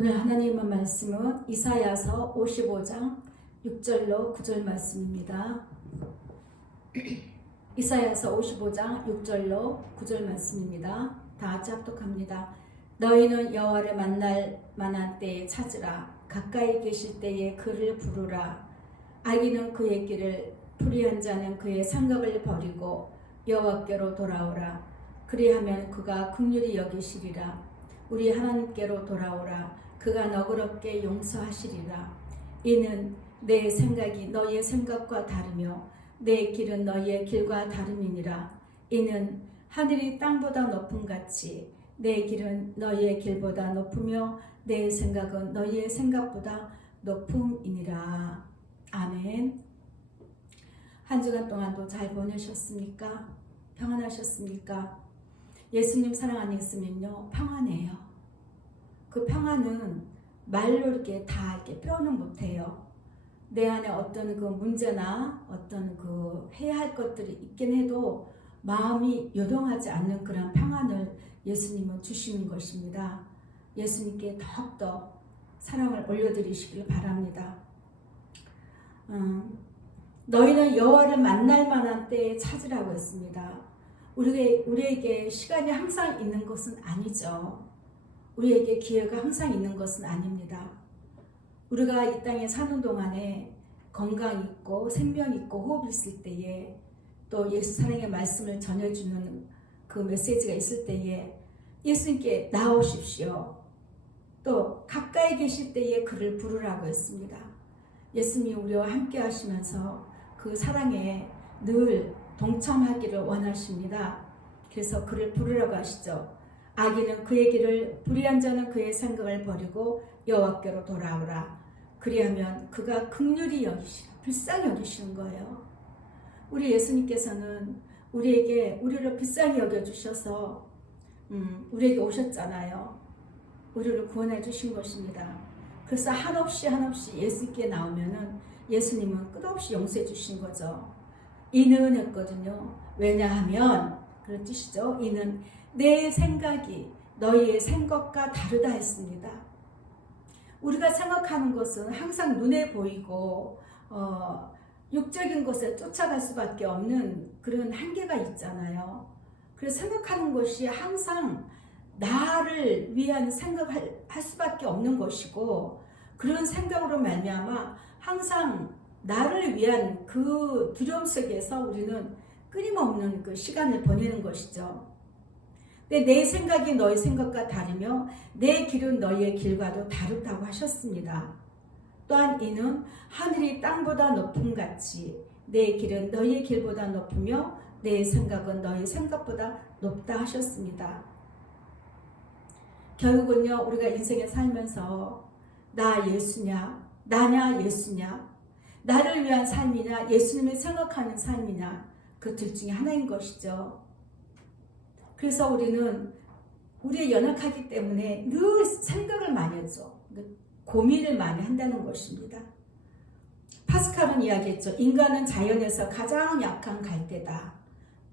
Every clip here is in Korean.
오늘 하나님의 말씀은 이사야서 55장 6절로 9절 말씀입니다. 이사야서 55장 6절로 9절 말씀입니다. 다 같이 합독합니다. 너희는 여호와를 만날 만한 때에 찾으라. 가까이 계실 때에 그를 부르라. 악인은 그의 길을, 불의한 자는 그의 생각을 버리고 여호와께로 돌아오라. 그리하면 그가 긍휼히 여기시리라. 우리 하나님께로 돌아오라. 그가 너그럽게 용서하시리라. 이는 내 생각이 너희의 생각과 다르며 내 길은 너희의 길과 다름이니라. 이는 하늘이 땅보다 높음 같이 내 길은 너희의 길보다 높으며 내 생각은 너희의 생각보다 높음이니라. 아멘. 한 주간 동안도 잘 보내셨습니까? 평안하셨습니까? 예수님 사랑 안에 있으면요, 평안해요. 그 평안은 말로 이렇게 다 이렇게 표현은 못해요. 내 안에 어떤 그 문제나 어떤 그 해야 할 것들이 있긴 해도 마음이 요동하지 않는 그런 평안을 예수님은 주시는 것입니다. 예수님께 더욱더 사랑을 올려드리시길 바랍니다. 너희는 여호와를 만날 만한 때에 찾으라고 했습니다. 우리에게 시간이 항상 있는 것은 아니죠. 우리에게 기회가 항상 있는 것은 아닙니다. 우리가 이 땅에 사는 동안에 건강 있고 생명 있고 호흡 있을 때에 또 예수 사랑의 말씀을 전해주는 그 메시지가 있을 때에 예수님께 나오십시오. 또 가까이 계실 때에 그를 부르라고 했습니다. 예수님이 우리와 함께 하시면서 그 사랑에 늘 동참하기를 원하십니다. 그래서 그를 부르라고 하시죠. 악인은 그의 길을, 불의한 자는 그의 생각을 버리고 여호와께로 돌아오라. 그리하면 그가 긍휼히 여기시라. 불쌍히 여기시는 거예요. 우리 예수님께서는 우리를 불쌍히 여겨주셔서 우리에게 오셨잖아요. 우리를 구원해 주신 것입니다. 그래서 한없이 예수님께 나오면은 예수님은 끝없이 용서해 주신 거죠. 이는 했거든요. 왜냐하면 그런 뜻이죠. 이는 내 생각이 너희의 생각과 다르다 했습니다. 우리가 생각하는 것은 항상 눈에 보이고 육적인 것에 쫓아갈 수밖에 없는 그런 한계가 있잖아요. 그래서 생각하는 것이 항상 나를 위한 생각을 할 수밖에 없는 것이고, 그런 생각으로 말미암아 항상 나를 위한 그 두려움 속에서 우리는 끊임없는 그 시간을 보내는 것이죠. 근데 내 생각이 너희 생각과 다르며 내 길은 너희의 길과도 다르다고 하셨습니다. 또한 이는 하늘이 땅보다 높음 같이 내 길은 너희의 길보다 높으며 내 생각은 너희 생각보다 높다 하셨습니다. 결국은요, 우리가 인생에 살면서 나 예수냐, 나냐 예수냐, 나를 위한 삶이냐, 예수님을 생각하는 삶이냐, 그 둘 중에 하나인 것이죠. 그래서 우리는 우리의 연약하기 때문에 늘 생각을 많이 하죠. 고민을 많이 한다는 것입니다. 파스칼은 이야기했죠. 인간은 자연에서 가장 약한 갈대다.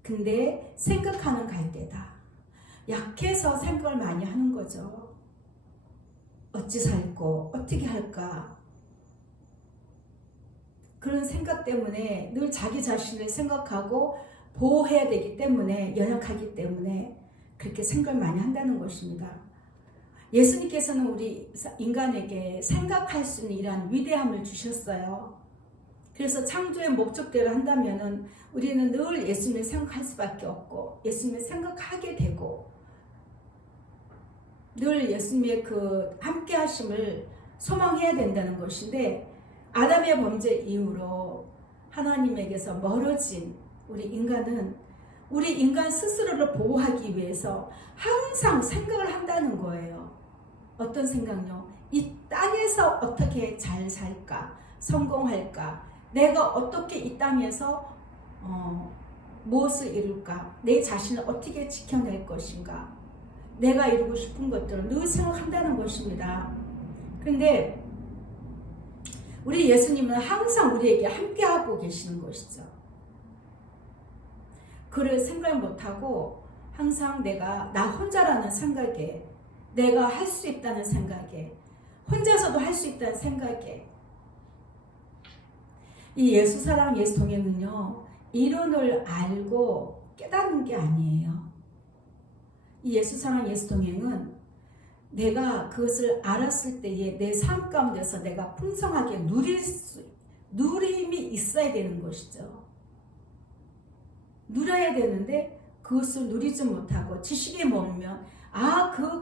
근데 생각하는 갈대다. 약해서 생각을 많이 하는 거죠. 어찌 살고 어떻게 할까? 그런 생각 때문에 늘 자기 자신을 생각하고 보호해야 되기 때문에, 연약하기 때문에 그렇게 생각을 많이 한다는 것입니다. 예수님께서는 우리 인간에게 생각할 수 있는 이러한 위대함을 주셨어요. 그래서 창조의 목적대로 한다면은 우리는 늘 예수님을 생각할 수밖에 없고, 예수님을 생각하게 되고, 늘 예수님의 그 함께 하심을 소망해야 된다는 것인데, 아담의 범죄 이후로 하나님에게서 멀어진 우리 인간은 우리 인간 스스로를 보호하기 위해서 항상 생각을 한다는 거예요. 어떤 생각요? 이 땅에서 어떻게 잘 살까? 성공할까? 내가 어떻게 이 땅에서 무엇을 이룰까? 내 자신을 어떻게 지켜낼 것인가? 내가 이루고 싶은 것들을 늘 생각한다는 것입니다. 그런데 우리 예수님은 항상 우리에게 함께하고 계시는 것이죠. 그를 생각 못하고 항상 나 혼자라는 생각에, 내가 할 수 있다는 생각에, 혼자서도 할 수 있다는 생각에 이 예수 사랑 예수 동행은요 이론을 알고 깨닫는 게 아니에요. 이 예수 사랑 예수 동행은 내가 그것을 알았을 때에 내 삶 가운데서 내가 풍성하게 누림이 있어야 되는 것이죠. 누려야 되는데 그것을 누리지 못하고 지식에 머물면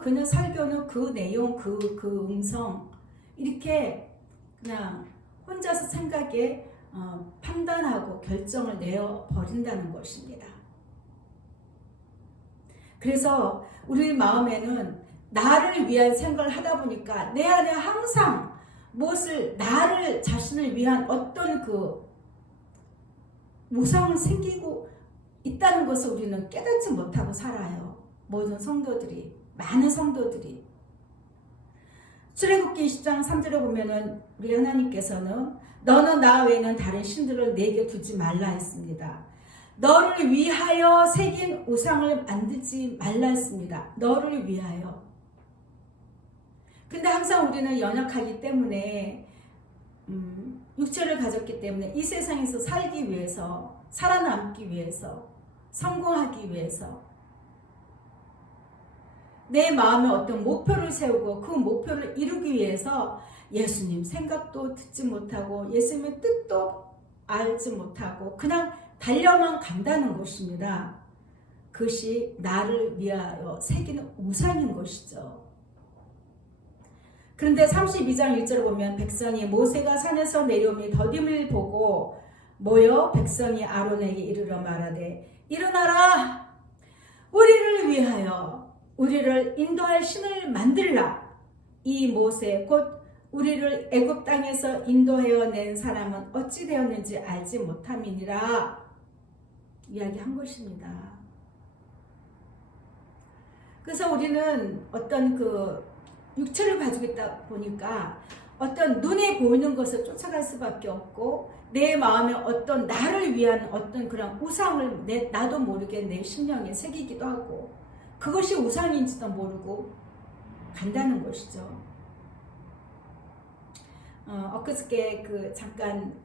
그냥 설교는 그 내용 그 음성 이렇게 그냥 혼자서 생각에 판단하고 결정을 내어 버린다는 것입니다. 그래서 우리 마음에는 나를 위한 생각을 하다 보니까 내 안에 항상 무엇을 나를 자신을 위한 어떤 그 모상을 생기고 있다는 것을 우리는 깨닫지 못하고 살아요. 모든 성도들이, 많은 성도들이. 출애굽기 20장 3절에 보면은 우리 하나님께서는 너는 나 외에는 다른 신들을 내게 두지 말라 했습니다. 너를 위하여 새긴 우상을 만들지 말라 했습니다. 너를 위하여. 근데 항상 우리는 연약하기 때문에 육체를 가졌기 때문에 이 세상에서 살기 위해서, 살아남기 위해서, 성공하기 위해서 내 마음에 어떤 목표를 세우고 그 목표를 이루기 위해서 예수님 생각도 듣지 못하고 예수님의 뜻도 알지 못하고 그냥 달려만 간다는 것입니다. 그것이 나를 위하여 새기는 우상인 것이죠. 그런데 32장 1절을 보면 백성이 모세가 산에서 내려오니 더딤을 보고 모여 백성이 아론에게 이르러 말하되 일어나라 우리를 위하여 우리를 인도할 신을 만들라. 이 모세 곧 우리를 애굽 땅에서 인도하여 낸 사람은 어찌 되었는지 알지 못함이니라 이야기한 것입니다. 그래서 우리는 어떤 그 육체를 가지고 있다 보니까 어떤 눈에 보이는 것을 쫓아갈 수밖에 없고 내 마음에 어떤 나를 위한 어떤 그런 우상을 나도 모르게 내 심령에 새기기도 하고 그것이 우상인지도 모르고 간다는 것이죠. 엊그저께 잠깐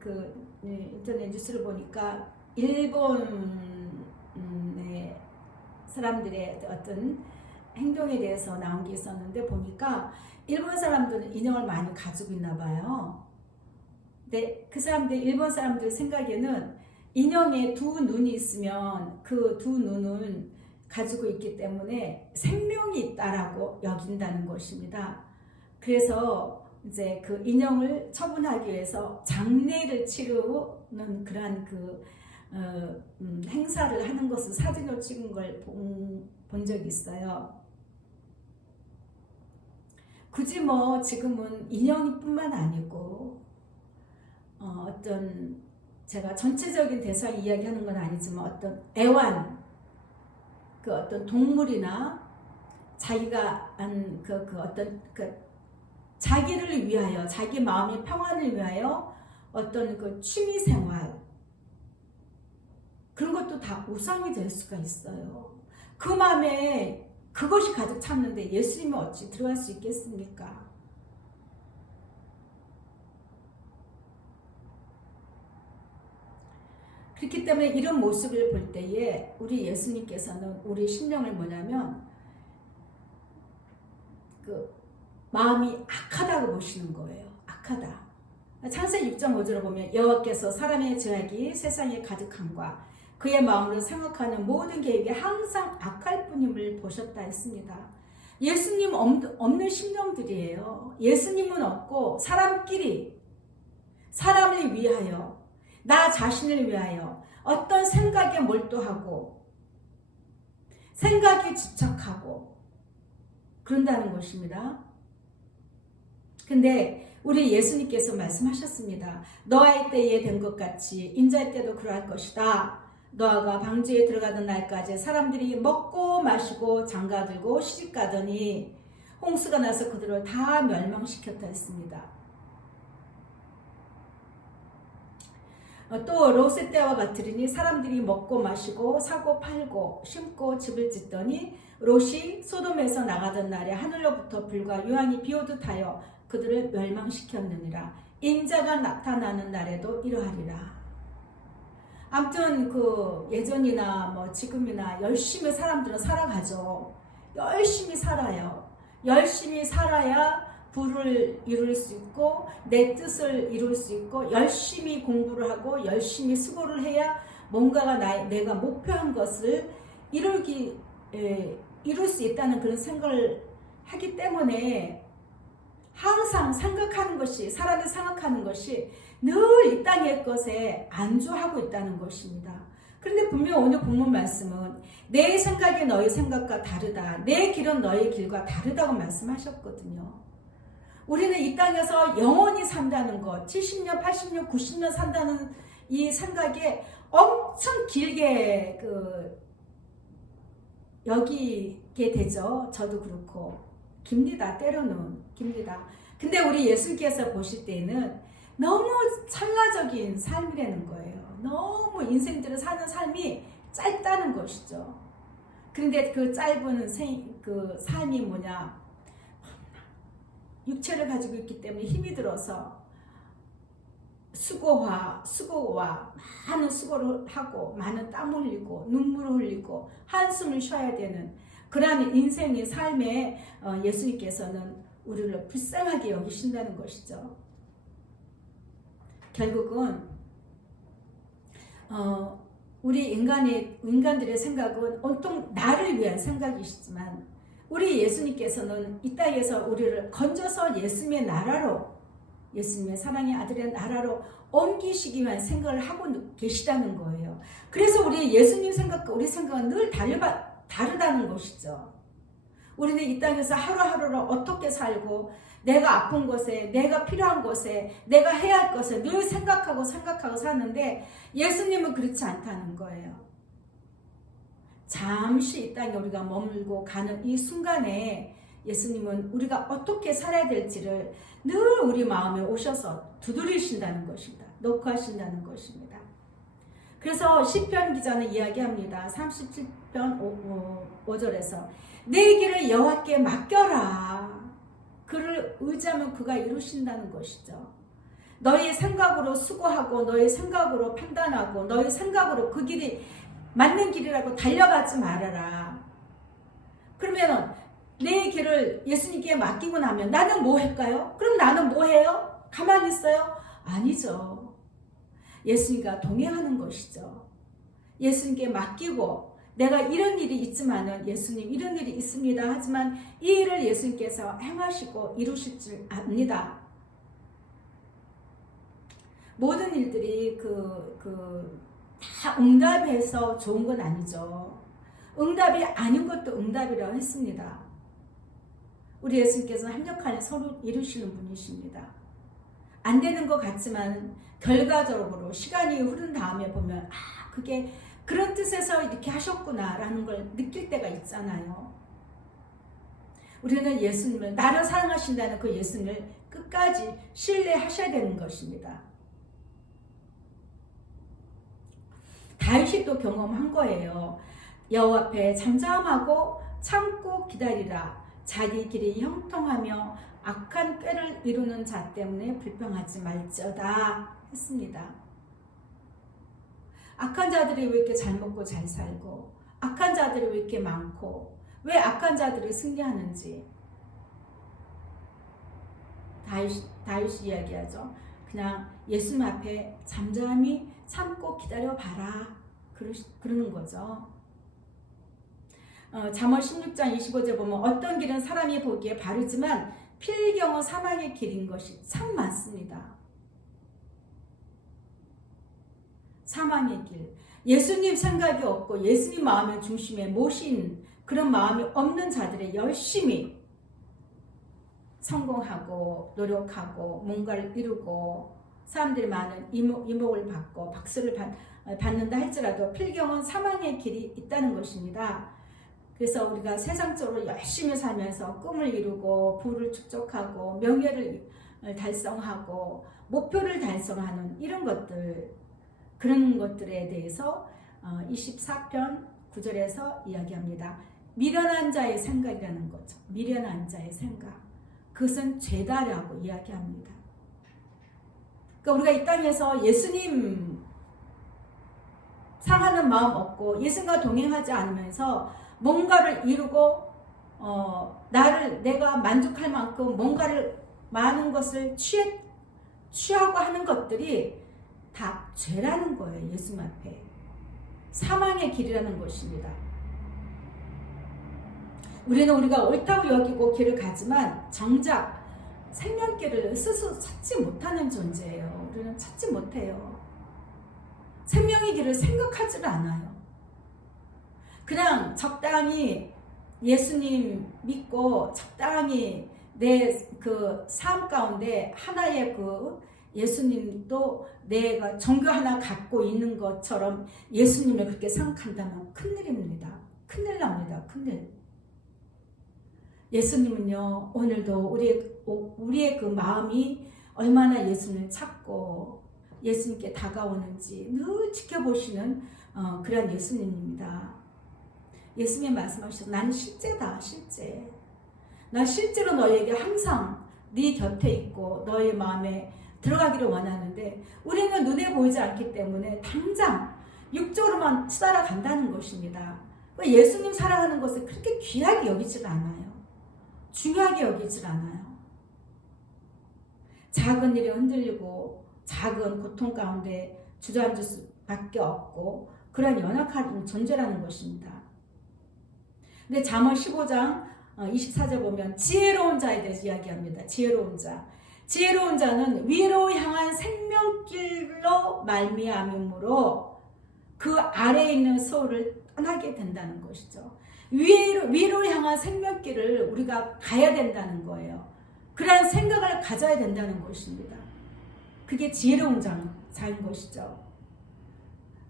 인터넷 뉴스를 보니까 일본의 사람들의 어떤 행동에 대해서 나온 게 있었는데 보니까 일본 사람들은 인형을 많이 가지고 있나 봐요. 근데 그 사람들 일본 사람들 생각에는 인형에 두 눈이 있으면 그 두 눈은 가지고 있기 때문에 생명이 있다라고 여긴다는 것입니다. 그래서 이제 그 인형을 처분하기 위해서 장례를 치르는 그러한 행사를 하는 것을 사진으로 찍은 걸 본 적이 있어요. 굳이 뭐 지금은 인형뿐만 아니고 어떤 제가 전체적인 대상 이야기하는 건 아니지만 어떤 애완 그 어떤 동물이나 자기가 한 어떤 자기를 위하여 자기 마음의 평안을 위하여 어떤 그 취미 생활 그런 것도 다 우상이 될 수가 있어요. 그 마음에 그것이 가득 찼는데 예수님은 어찌 들어갈 수 있겠습니까? 그렇기 때문에 이런 모습을 볼 때에 우리 예수님께서는 우리 심령을 뭐냐면 그 마음이 악하다고 보시는 거예요. 악하다. 창세기 6장 5절을 보면 여호와께서 사람의 죄악이 세상에 가득함과 그의 마음으로 생각하는 모든 계획이 항상 악할 뿐임을 보셨다 했습니다. 예수님 없는 심령들이에요. 예수님은 없고 사람끼리 사람을 위하여 나 자신을 위하여 어떤 생각에 몰두하고 생각에 집착하고 그런다는 것입니다. 근데 우리 예수님께서 말씀하셨습니다. 너의 때에 된 것 같이 인자의 때도 그러할 것이다. 노아가 방주에 들어가던 날까지 사람들이 먹고 마시고 장가들고 시집가더니 홍수가 나서 그들을 다 멸망시켰다 했습니다. 또 롯의 때와 같으리니 사람들이 먹고 마시고 사고 팔고 심고 집을 짓더니 롯이 소돔에서 나가던 날에 하늘로부터 불과 유황이 비오듯 하여 그들을 멸망시켰느니라. 인자가 나타나는 날에도 이러하리라. 아무튼 그 예전이나 뭐 지금이나 열심히 사람들은 살아가죠. 열심히 살아요. 열심히 살아야 부를 이룰 수 있고 내 뜻을 이룰 수 있고 열심히 공부를 하고 열심히 수고를 해야 뭔가가 내가 목표한 것을 이룰 수 있다는 그런 생각을 하기 때문에 항상 생각하는 것이 사람이 생각하는 것이 늘 이 땅의 것에 안주하고 있다는 것입니다. 그런데 분명 오늘 본문 말씀은 내 생각이 너희 생각과 다르다. 내 길은 너희 길과 다르다고 말씀하셨거든요. 우리는 이 땅에서 영원히 산다는 것, 70년, 80년, 90년 산다는 이 생각에 엄청 길게 여기게 되죠. 저도 그렇고. 깁니다. 때로는 깁니다. 근데 우리 예수께서 보실 때는 너무 찰나적인 삶이라는 거예요. 너무 인생들을 사는 삶이 짧다는 것이죠. 그런데 그 짧은 그 삶이 뭐냐? 육체를 가지고 있기 때문에 힘이 들어서 수고와 많은 수고를 하고 많은 땀을 흘리고 눈물을 흘리고 한숨을 쉬어야 되는 그러한 인생의 삶에 예수님께서는 우리를 불쌍하게 여기신다는 것이죠. 결국은 우리 인간들의 생각은 온통 나를 위한 생각이시지만 우리 예수님께서는 이 땅에서 우리를 건져서 예수님의 나라로, 예수님의 사랑의 아들의 나라로 옮기시기 위한 생각을 하고 계시다는 거예요. 그래서 우리 예수님 생각과 우리 생각은 늘 다르다는 것이죠. 우리는 이 땅에서 하루하루를 어떻게 살고 내가 아픈 것에, 내가 필요한 것에, 내가 해야 할 것에 늘 생각하고 사는데 예수님은 그렇지 않다는 거예요. 잠시 이 땅에 우리가 머물고 가는 이 순간에 예수님은 우리가 어떻게 살아야 될지를 늘 우리 마음에 오셔서 두드리신다는 것입니다. 녹화하신다는 것입니다. 그래서 시편 기자는 이야기합니다. 37편 5절에서 내 길을 여호와께 맡겨라. 그를 의지하면 그가 이루신다는 것이죠. 너의 생각으로 수고하고 너의 생각으로 판단하고 너의 생각으로 그 길이 맞는 길이라고 달려가지 말아라. 그러면 내 길을 예수님께 맡기고 나면 나는 뭐 할까요? 그럼 나는 뭐 해요? 가만히 있어요? 아니죠. 예수님과 동행하는 것이죠. 예수님께 맡기고 내가 이런 일이 있지만은 예수님 이런 일이 있습니다. 하지만 이 일을 예수님께서 행하시고 이루실 줄 압니다. 모든 일들이 다 응답해서 좋은 건 아니죠. 응답이 아닌 것도 응답이라고 했습니다. 우리 예수님께서는 합력하여 서로 이루시는 분이십니다. 안 되는 것 같지만 결과적으로 시간이 흐른 다음에 보면 그게 그런 뜻에서 이렇게 하셨구나라는 걸 느낄 때가 있잖아요. 우리는 예수님을 나를 사랑하신다는 그 예수님을 끝까지 신뢰하셔야 되는 것입니다. 다윗이 또 경험한 거예요. 여호와 앞에 잠잠하고 참고 기다리라. 자기 길이 형통하며 악한 꾀를 이루는 자 때문에 불평하지 말지어다 했습니다. 악한 자들이 왜 이렇게 잘 먹고 잘 살고 악한 자들이 왜 이렇게 많고 왜 악한 자들이 승리하는지 다윗이 이야기하죠. 그냥 예수님 앞에 잠잠히 참고 기다려봐라 그러는 거죠. 잠언 16장 25절 보면 어떤 길은 사람이 보기에 바르지만 필경은 사망의 길인 것이 참 많습니다. 사망의 길. 예수님 생각이 없고 예수님 마음의 중심에 모신 그런 마음이 없는 자들의 열심히 성공하고 노력하고 뭔가를 이루고 사람들이 많은 이목을 받고 박수를 받는다 할지라도 필경은 사망의 길이 있다는 것입니다. 그래서 우리가 세상적으로 열심히 살면서 꿈을 이루고 부를 축적하고 명예를 달성하고 목표를 달성하는 이런 것들 그런 것들에 대해서 24편 9절에서 이야기합니다. 미련한 자의 생각이라는 거죠. 미련한 자의 생각. 그것은 죄다라고 이야기합니다. 그러니까 우리가 이 땅에서 예수님 사랑하는 마음 없고 예수님과 동행하지 않으면서 뭔가를 이루고 내가 만족할 만큼 뭔가를 많은 것을 취하고 하는 것들이 다 죄라는 거예요. 예수님 앞에 사망의 길이라는 것입니다. 우리는 우리가 옳다고 여기고 길을 가지만 정작 생명길을 스스로 찾지 못하는 존재예요. 우리는 찾지 못해요. 생명의 길을 생각하지를 않아요. 그냥 적당히 예수님 믿고 적당히 내 그 삶 가운데 하나의 그 예수님도 내가 종교 하나 갖고 있는 것처럼 예수님을 그렇게 생각한다면 큰일입니다. 큰일 납니다. 큰일. 예수님은요, 오늘도 우리의 그 마음이 얼마나 예수님을 찾고 예수님께 다가오는지 늘 지켜보시는 그런 예수님입니다. 예수님이 말씀하셨죠. 나는 실제다, 실제. 난 실제로 너에게 항상 네 곁에 있고 너의 마음에 들어가기를 원하는데 우리는 눈에 보이지 않기 때문에 당장 육적으로만 따라간다는 것입니다. 예수님 사랑하는 것을 그렇게 귀하게 여기질 않아요. 중요하게 여기질 않아요. 작은 일에 흔들리고 작은 고통 가운데 주저앉을 수밖에 없고 그런 연약한 존재라는 것입니다. 근데 잠언 15장 24절 보면 지혜로운 자에 대해서 이야기합니다. 지혜로운 자. 지혜로운 자는 위로 향한 생명길로 말미암음으로 그 아래에 있는 소를 떠나게 된다는 것이죠. 위로 향한 생명길을 우리가 가야 된다는 거예요. 그러한 생각을 가져야 된다는 것입니다. 그게 지혜로운 자인 것이죠.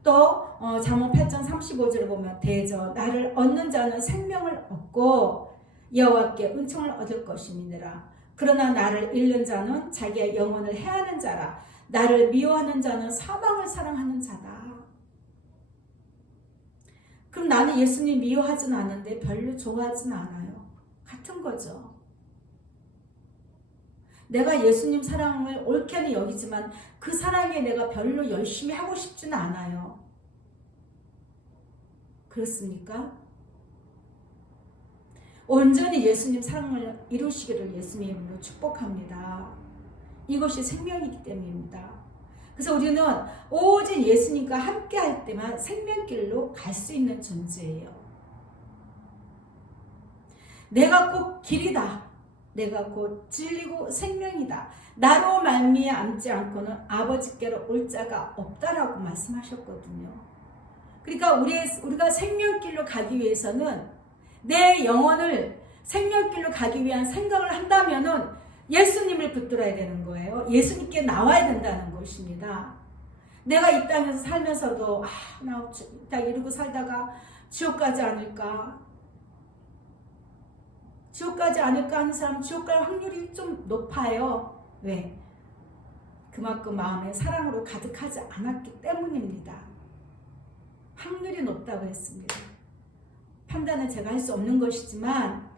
또 잠언 8장 35절을 보면 대저 나를 얻는 자는 생명을 얻고 여호와께 은총을 얻을 것임이니라. 그러나 나를 잃는 자는 자기의 영혼을 해하는 자라. 나를 미워하는 자는 사망을 사랑하는 자다. 그럼 나는 예수님 미워하진 않은데 별로 좋아하진 않아요. 같은 거죠. 내가 예수님 사랑을 옳게는 여기지만 그 사랑에 내가 별로 열심히 하고 싶지는 않아요. 그렇습니까? 온전히 예수님 사랑을 이루시기를 예수님 이름으로 축복합니다. 이것이 생명이기 때문입니다. 그래서 우리는 오직 예수님과 함께 할 때만 생명길로 갈 수 있는 존재예요. 내가 곧 길이다. 내가 곧 진리고 생명이다. 나로 말미암지 않고는 아버지께로 올 자가 없다라고 말씀하셨거든요. 그러니까 우리가 생명길로 가기 위해서는 내 영혼을 생명길로 가기 위한 생각을 한다면은 예수님을 붙들어야 되는 거예요. 예수님께 나와야 된다는 것입니다. 내가 이 땅에서 살면서도 나 이러고 살다가 지옥 가지 않을까? 지옥 가지 않을까 하는 사람 지옥 갈 확률이 좀 높아요. 왜? 그만큼 마음에 사랑으로 가득하지 않았기 때문입니다. 확률이 높다고 했습니다. 판단은 제가 할 수 없는 것이지만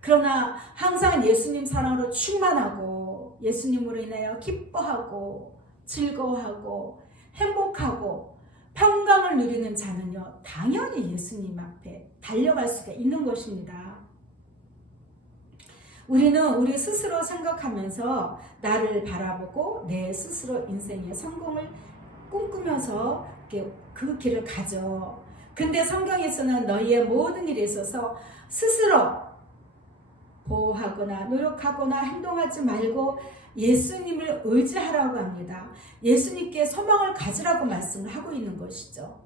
그러나 항상 예수님 사랑으로 충만하고 예수님으로 인하여 기뻐하고 즐거워하고 행복하고 평강을 누리는 자는요 당연히 예수님 앞에 달려갈 수가 있는 것입니다. 우리는 우리 스스로 생각하면서 나를 바라보고 내 스스로 인생의 성공을 꿈꾸면서 그 길을 가죠. 근데 성경에서는 너희의 모든 일에 있어서 스스로 보호하거나 노력하거나 행동하지 말고 예수님을 의지하라고 합니다. 예수님께 소망을 가지라고 말씀을 하고 있는 것이죠.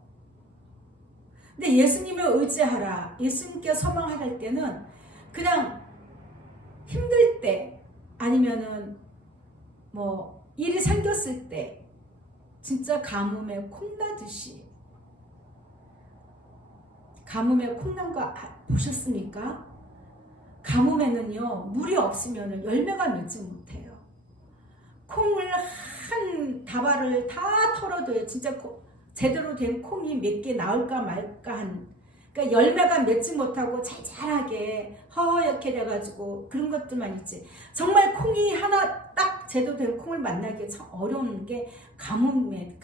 근데 예수님을 의지하라, 예수님께 소망할 때는 그냥 힘들 때 아니면은 뭐 일이 생겼을 때 진짜 가뭄에 콩나듯이 가뭄에 콩난 거 보셨습니까? 가뭄에는요 물이 없으면 열매가 맺지 못해요. 콩을 한 다발을 다 털어도요 진짜 제대로 된 콩이 몇 개 나올까 말까 한 그러니까 열매가 맺지 못하고 잘잘하게 허옇게 돼가지고 그런 것들만 있지. 정말 콩이 하나 딱 제대로 된 콩을 만나기 참 어려운 게 가뭄에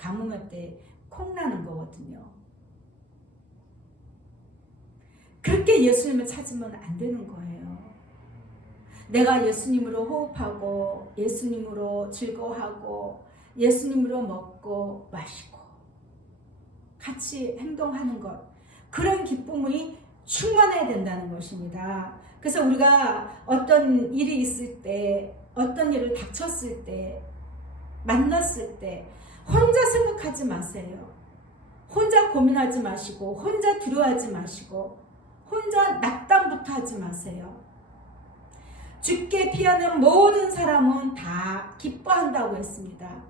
때 콩 나는 거거든요. 그렇게 예수님을 찾으면 안 되는 거예요. 내가 예수님으로 호흡하고 예수님으로 즐거워하고 예수님으로 먹고 마시고 같이 행동하는 것, 그런 기쁨이 충만해야 된다는 것입니다. 그래서 우리가 어떤 일이 있을 때, 어떤 일을 닥쳤을 때, 만났을 때 혼자 생각하지 마세요. 혼자 고민하지 마시고 혼자 두려워하지 마시고 혼자 낙담부터 하지 마세요. 주께 피하는 모든 사람은 다 기뻐한다고 했습니다.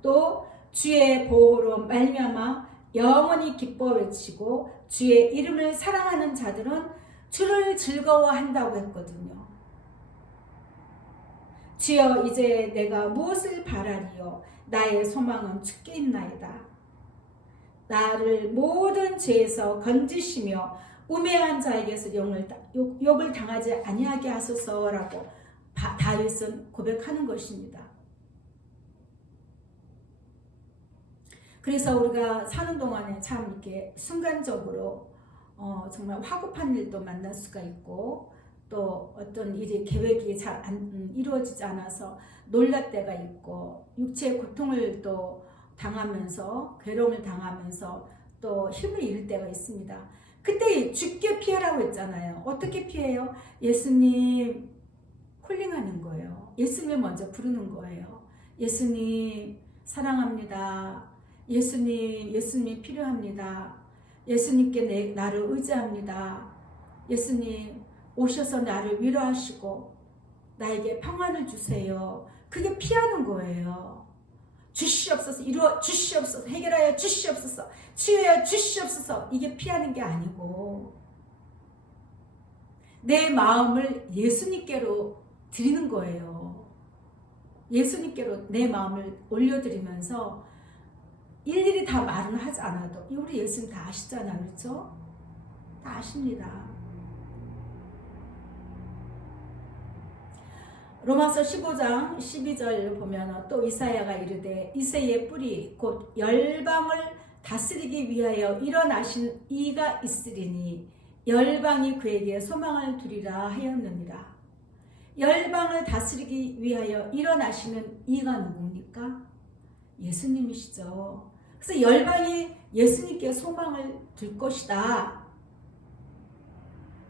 또 주의 보호로 말미암아 영원히 기뻐 외치고 주의 이름을 사랑하는 자들은 주를 즐거워한다고 했거든요. 주여 이제 내가 무엇을 바라리요? 나의 소망은 주께 있나이다. 나를 모든 죄에서 건지시며 우매한 자에게서 욕을 당하지 아니하게 하소서라고 다윗은 고백하는 것입니다. 그래서 우리가 사는 동안에 참 이렇게 순간적으로 정말 화급한 일도 만날 수가 있고 또 어떤 일이 계획이 잘 이루어지지 않아서 놀랄 때가 있고 육체의 고통을 또 당하면서 괴로움을 당하면서 또 힘을 잃을 때가 있습니다. 그때 주께 피하라고 했잖아요. 어떻게 피해요? 예수님 콜링하는 거예요. 예수님을 먼저 부르는 거예요. 예수님 사랑합니다. 예수님 필요합니다. 예수님께 나를 의지합니다. 예수님 오셔서 나를 위로하시고 나에게 평안을 주세요. 그게 피하는 거예요. 주시옵소서, 이루어 주시옵소서, 해결하여 주시옵소서, 치유하여 주시옵소서. 이게 피하는 게 아니고 내 마음을 예수님께로 드리는 거예요. 예수님께로 내 마음을 올려드리면서 일일이 다 말은 하지 않아도 우리 예수님 다 아시잖아요. 그렇죠? 다 아십니다. 로마서 15장 12절 보면 또 이사야가 이르되 이새의 뿌리 곧 열방을 다스리기 위하여 일어나신 이가 있으리니 열방이 그에게 소망을 두리라 하였느니라. 열방을 다스리기 위하여 일어나시는 이가 누굽니까? 예수님이시죠. 그래서 열방이 예수님께 소망을 둘 것이다.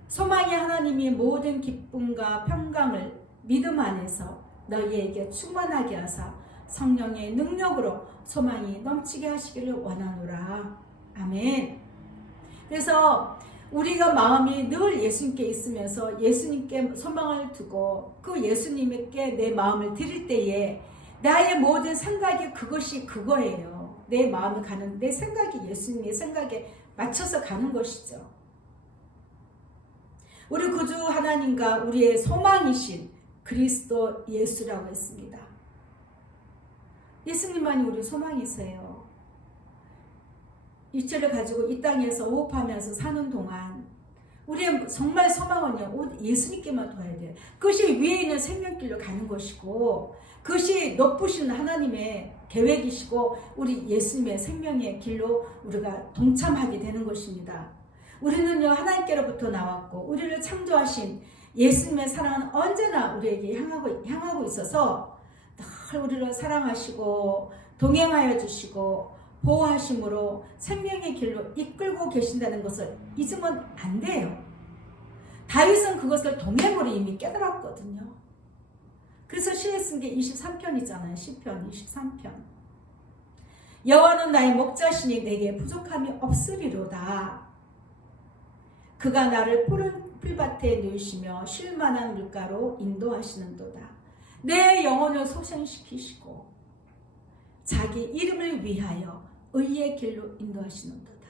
소망이 하나님이 모든 기쁨과 평강을 믿음 안에서 너희에게 충만하게 하사 성령의 능력으로 소망이 넘치게 하시기를 원하노라. 아멘. 그래서 우리가 마음이 늘 예수님께 있으면서 예수님께 소망을 두고 그 예수님께 내 마음을 드릴 때에 나의 모든 생각이 그것이 그거예요. 내 마음이 가는 내 생각이 예수님의 생각에 맞춰서 가는 것이죠. 우리 구주 하나님과 우리의 소망이신 그리스도 예수라고 했습니다. 예수님만이 우리 소망이세요. 육체를 가지고 이 땅에서 호흡하면서 사는 동안 우리의 정말 소망은요, 예수님께만 둬야 돼요. 그것이 위에 있는 생명길로 가는 것이고 그것이 높으신 하나님의 계획이시고 우리 예수님의 생명의 길로 우리가 동참하게 되는 것입니다. 우리는요, 하나님께로부터 나왔고 우리를 창조하신 예수님의 사랑은 언제나 우리에게 향하고 있어서 늘 우리를 사랑하시고 동행하여 주시고 보호하심으로 생명의 길로 이끌고 계신다는 것을 잊으면 안 돼요. 다윗은 그것을 동행으로 이미 깨달았거든요. 그래서 시에 쓴 게 23편이잖아요. 시편 23편. 여호와는 나의 목자시니 내게 부족함이 없으리로다. 그가 나를 푸른 풀밭에 누이시며 쉴만한 물가로 인도하시는도다. 내 영혼을 소생시키시고 자기 이름을 위하여 의의 길로 인도하시는도다.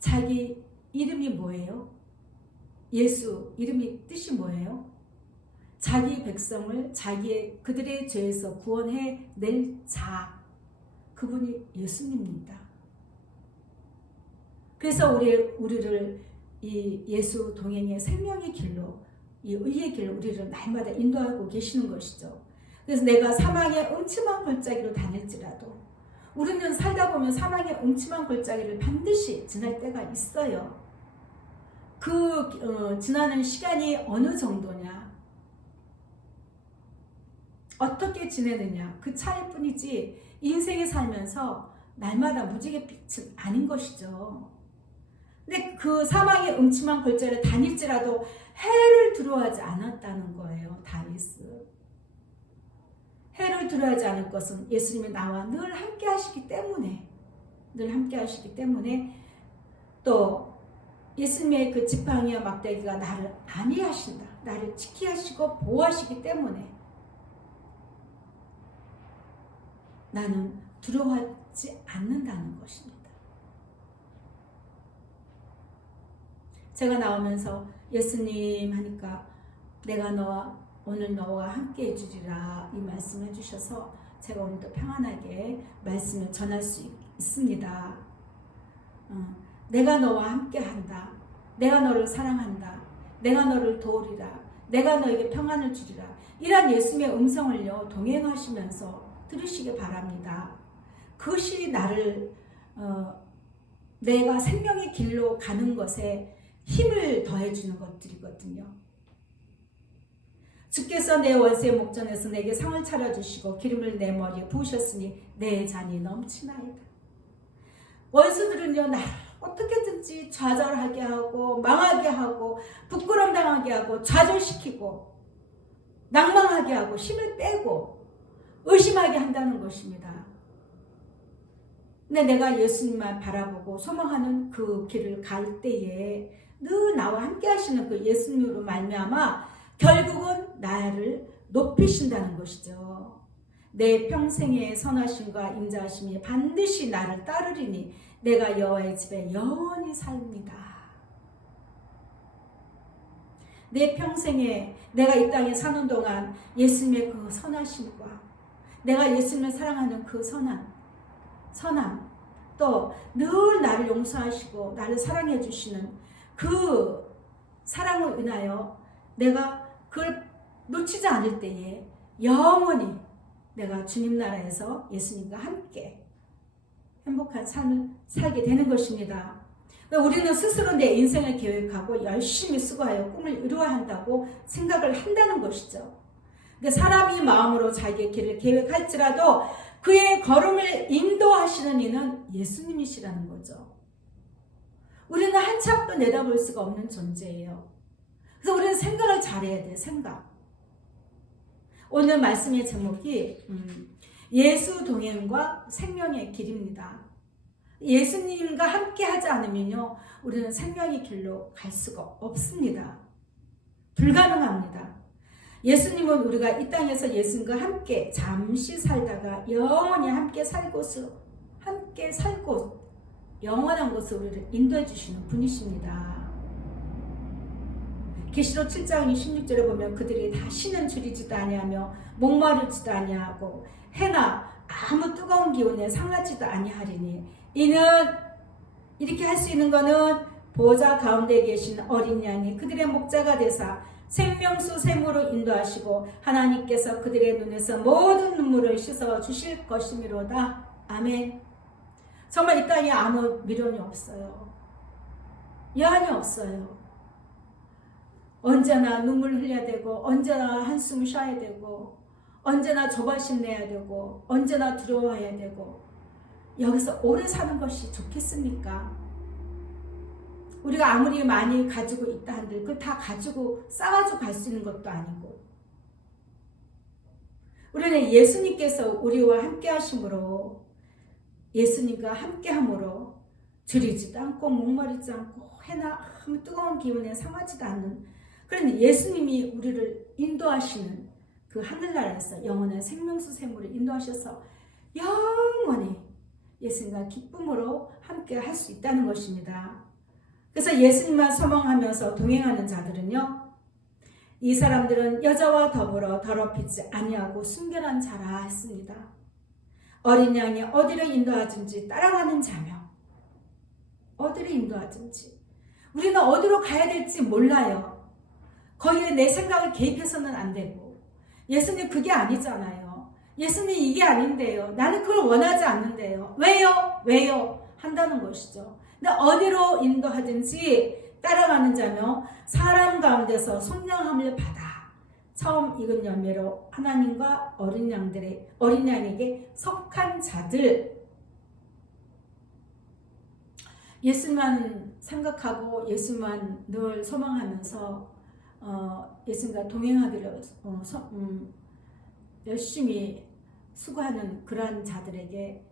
자기 이름이 뭐예요? 예수 이름이 뜻이 뭐예요? 자기 백성을 그들의 죄에서 구원해 낼 자, 그분이 예수님입니다. 그래서 우리를 이 예수 동행의 생명의 길로, 이 의의 길로 우리를 날마다 인도하고 계시는 것이죠. 그래서 내가 사망의 음침한 골짜기로 다닐지라도, 우리는 살다 보면 사망의 음침한 골짜기를 반드시 지날 때가 있어요. 지나는 시간이 어느 정도냐, 어떻게 지내느냐, 그 차일 뿐이지 인생에 살면서 날마다 무지개 빛은 아닌 것이죠. 근데 그 사망의 음침한 골짜기를 다닐지라도 해를 두려워하지 않았다는 거예요. 다윗은. 해를 두려워하지 않을 것은 예수님이 나와 늘 함께 하시기 때문에, 또 예수님의 그 지팡이와 막대기가 나를 안위하신다, 나를 지키시고 보호하시기 때문에 나는 두려워하지 않는다는 것입니다. 제가 나오면서 예수님 하니까 내가 오늘 너와 함께 해주리라, 이 말씀 해주셔서 제가 오늘도 평안하게 말씀을 전할 수 있습니다. 내가 너와 함께 한다, 내가 너를 사랑한다, 내가 너를 도우리라, 내가 너에게 평안을 주리라, 이런 예수님의 음성을요 동행하시면서 들으시기 바랍니다. 그것이 나를 내가 생명의 길로 가는 것에 힘을 더해주는 것들이거든요. 주께서 내 원수의 목전에서 내게 상을 차려주시고 기름을 내 머리에 부으셨으니 내 잔이 넘치나이다. 원수들은요, 나를 어떻게든지 좌절하게 하고 망하게 하고 부끄럼 당하게 하고 좌절시키고 낭망하게 하고 힘을 빼고 의심하게 한다는 것입니다. 근데 내가 예수님만 바라보고 소망하는 그 길을 갈 때에 늘 나와 함께 하시는 그 예수님으로 말미암아 결국은 나를 높이신다는 것이죠. 내 평생의 선하심과 인자하심이 반드시 나를 따르리니 내가 여호와의 집에 영원히 삽니다. 내 평생에 내가 이 땅에 사는 동안 예수님의 그 선하심과 내가 예수님을 사랑하는 그 선함, 또 늘 나를 용서하시고 나를 사랑해 주시는 그 사랑을 인하여 내가 그걸 놓치지 않을 때에 영원히 내가 주님 나라에서 예수님과 함께 행복한 삶을 살게 되는 것입니다. 우리는 스스로 내 인생을 계획하고 열심히 수고하여 꿈을 이루어야 한다고 생각을 한다는 것이죠. 사람이 마음으로 자기의 길을 계획할지라도 그의 걸음을 인도하시는 이는 예수님이시라는 거죠. 우리는 한 치 앞도 내다볼 수가 없는 존재예요. 그래서 우리는 생각을 잘해야 돼, 생각. 오늘 말씀의 제목이 예수 동행과 생명의 길입니다. 예수님과 함께 하지 않으면요, 우리는 생명의 길로 갈 수가 없습니다. 불가능합니다. 예수님은 우리가 이 땅에서 예수님과 함께 잠시 살다가 영원히 함께 살고 영원한 곳을 우리를 인도해 주시는 분이십니다. 계시록 7장 26절에 보면 그들이 다시는 줄이지도 아니하며 목마르지도 아니하고 해나 아무 뜨거운 기운에 상하지도 아니하리니 이는 이렇게 할 수 있는 것은 보좌 가운데 계신 어린 양이 그들의 목자가 되사 생명수 샘으로 인도하시고 하나님께서 그들의 눈에서 모든 눈물을 씻어 주실 것이미로다. 아멘. 정말 이 땅에 아무 미련이 없어요. 여한이 없어요. 언제나 눈물 흘려야 되고 언제나 한숨 쉬어야 되고 언제나 조바심 내야 되고 언제나 두려워해야 되고 여기서 오래 사는 것이 좋겠습니까? 우리가 아무리 많이 가지고 있다 한들 그걸 다 가지고 싸가지고 갈 수 있는 것도 아니고 우리는 예수님께서 우리와 함께 하심으로 예수님과 함께 함으로 줄이지도 않고 목마르지 않고 해나 아무 뜨거운 기운에 상하지도 않는 그런 예수님이 우리를 인도하시는 그 하늘나라에서 영원한 생명수 샘으로 인도하셔서 영원히 예수님과 기쁨으로 함께 할 수 있다는 것입니다. 그래서 예수님만 소망하면서 동행하는 자들은요, 이 사람들은 여자와 더불어 더럽히지 아니하고 순결한 자라 했습니다. 어린 양이 어디를 인도하든지 따라가는 자며 어디로 인도하든지 우리는 어디로 가야 될지 몰라요. 거기에 내 생각을 개입해서는 안 되고 예수님 그게 아니잖아요. 예수님 이게 아닌데요. 나는 그걸 원하지 않는데요. 왜요? 한다는 것이죠. 근데 어디로 인도하든지 따라가는 자며 사람 가운데서 속량함을 받아 처음 익은 열매로 하나님과 어린 양에게 속한 자들, 예수만 생각하고 예수만 늘 소망하면서 예수님과 동행하기를 열심히 수고하는 그러한 자들에게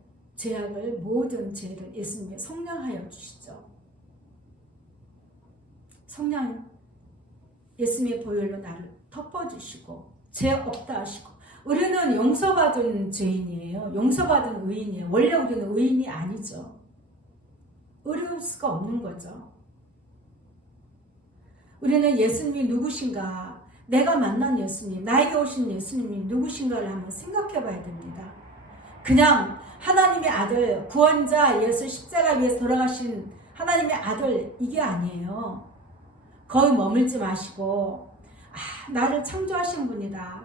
모든 죄를 예수님이 속량하여 주시죠. 속량, 예수님의 보혈로 나를 덮어주시고 죄 없다 하시고, 우리는 용서받은 죄인이에요. 용서받은 의인이에요. 원래 우리는 의인이 아니죠. 의로울 수가 없는 거죠. 우리는 예수님이 누구신가, 내가 만난 예수님, 나에게 오신 예수님이 누구신가를 한번 생각해 봐야 됩니다. 그냥 하나님의 아들, 구원자 예수 십자가 위에서 돌아가신 하나님의 아들, 이게 아니에요. 거기 머물지 마시고 나를 창조하신 분이다.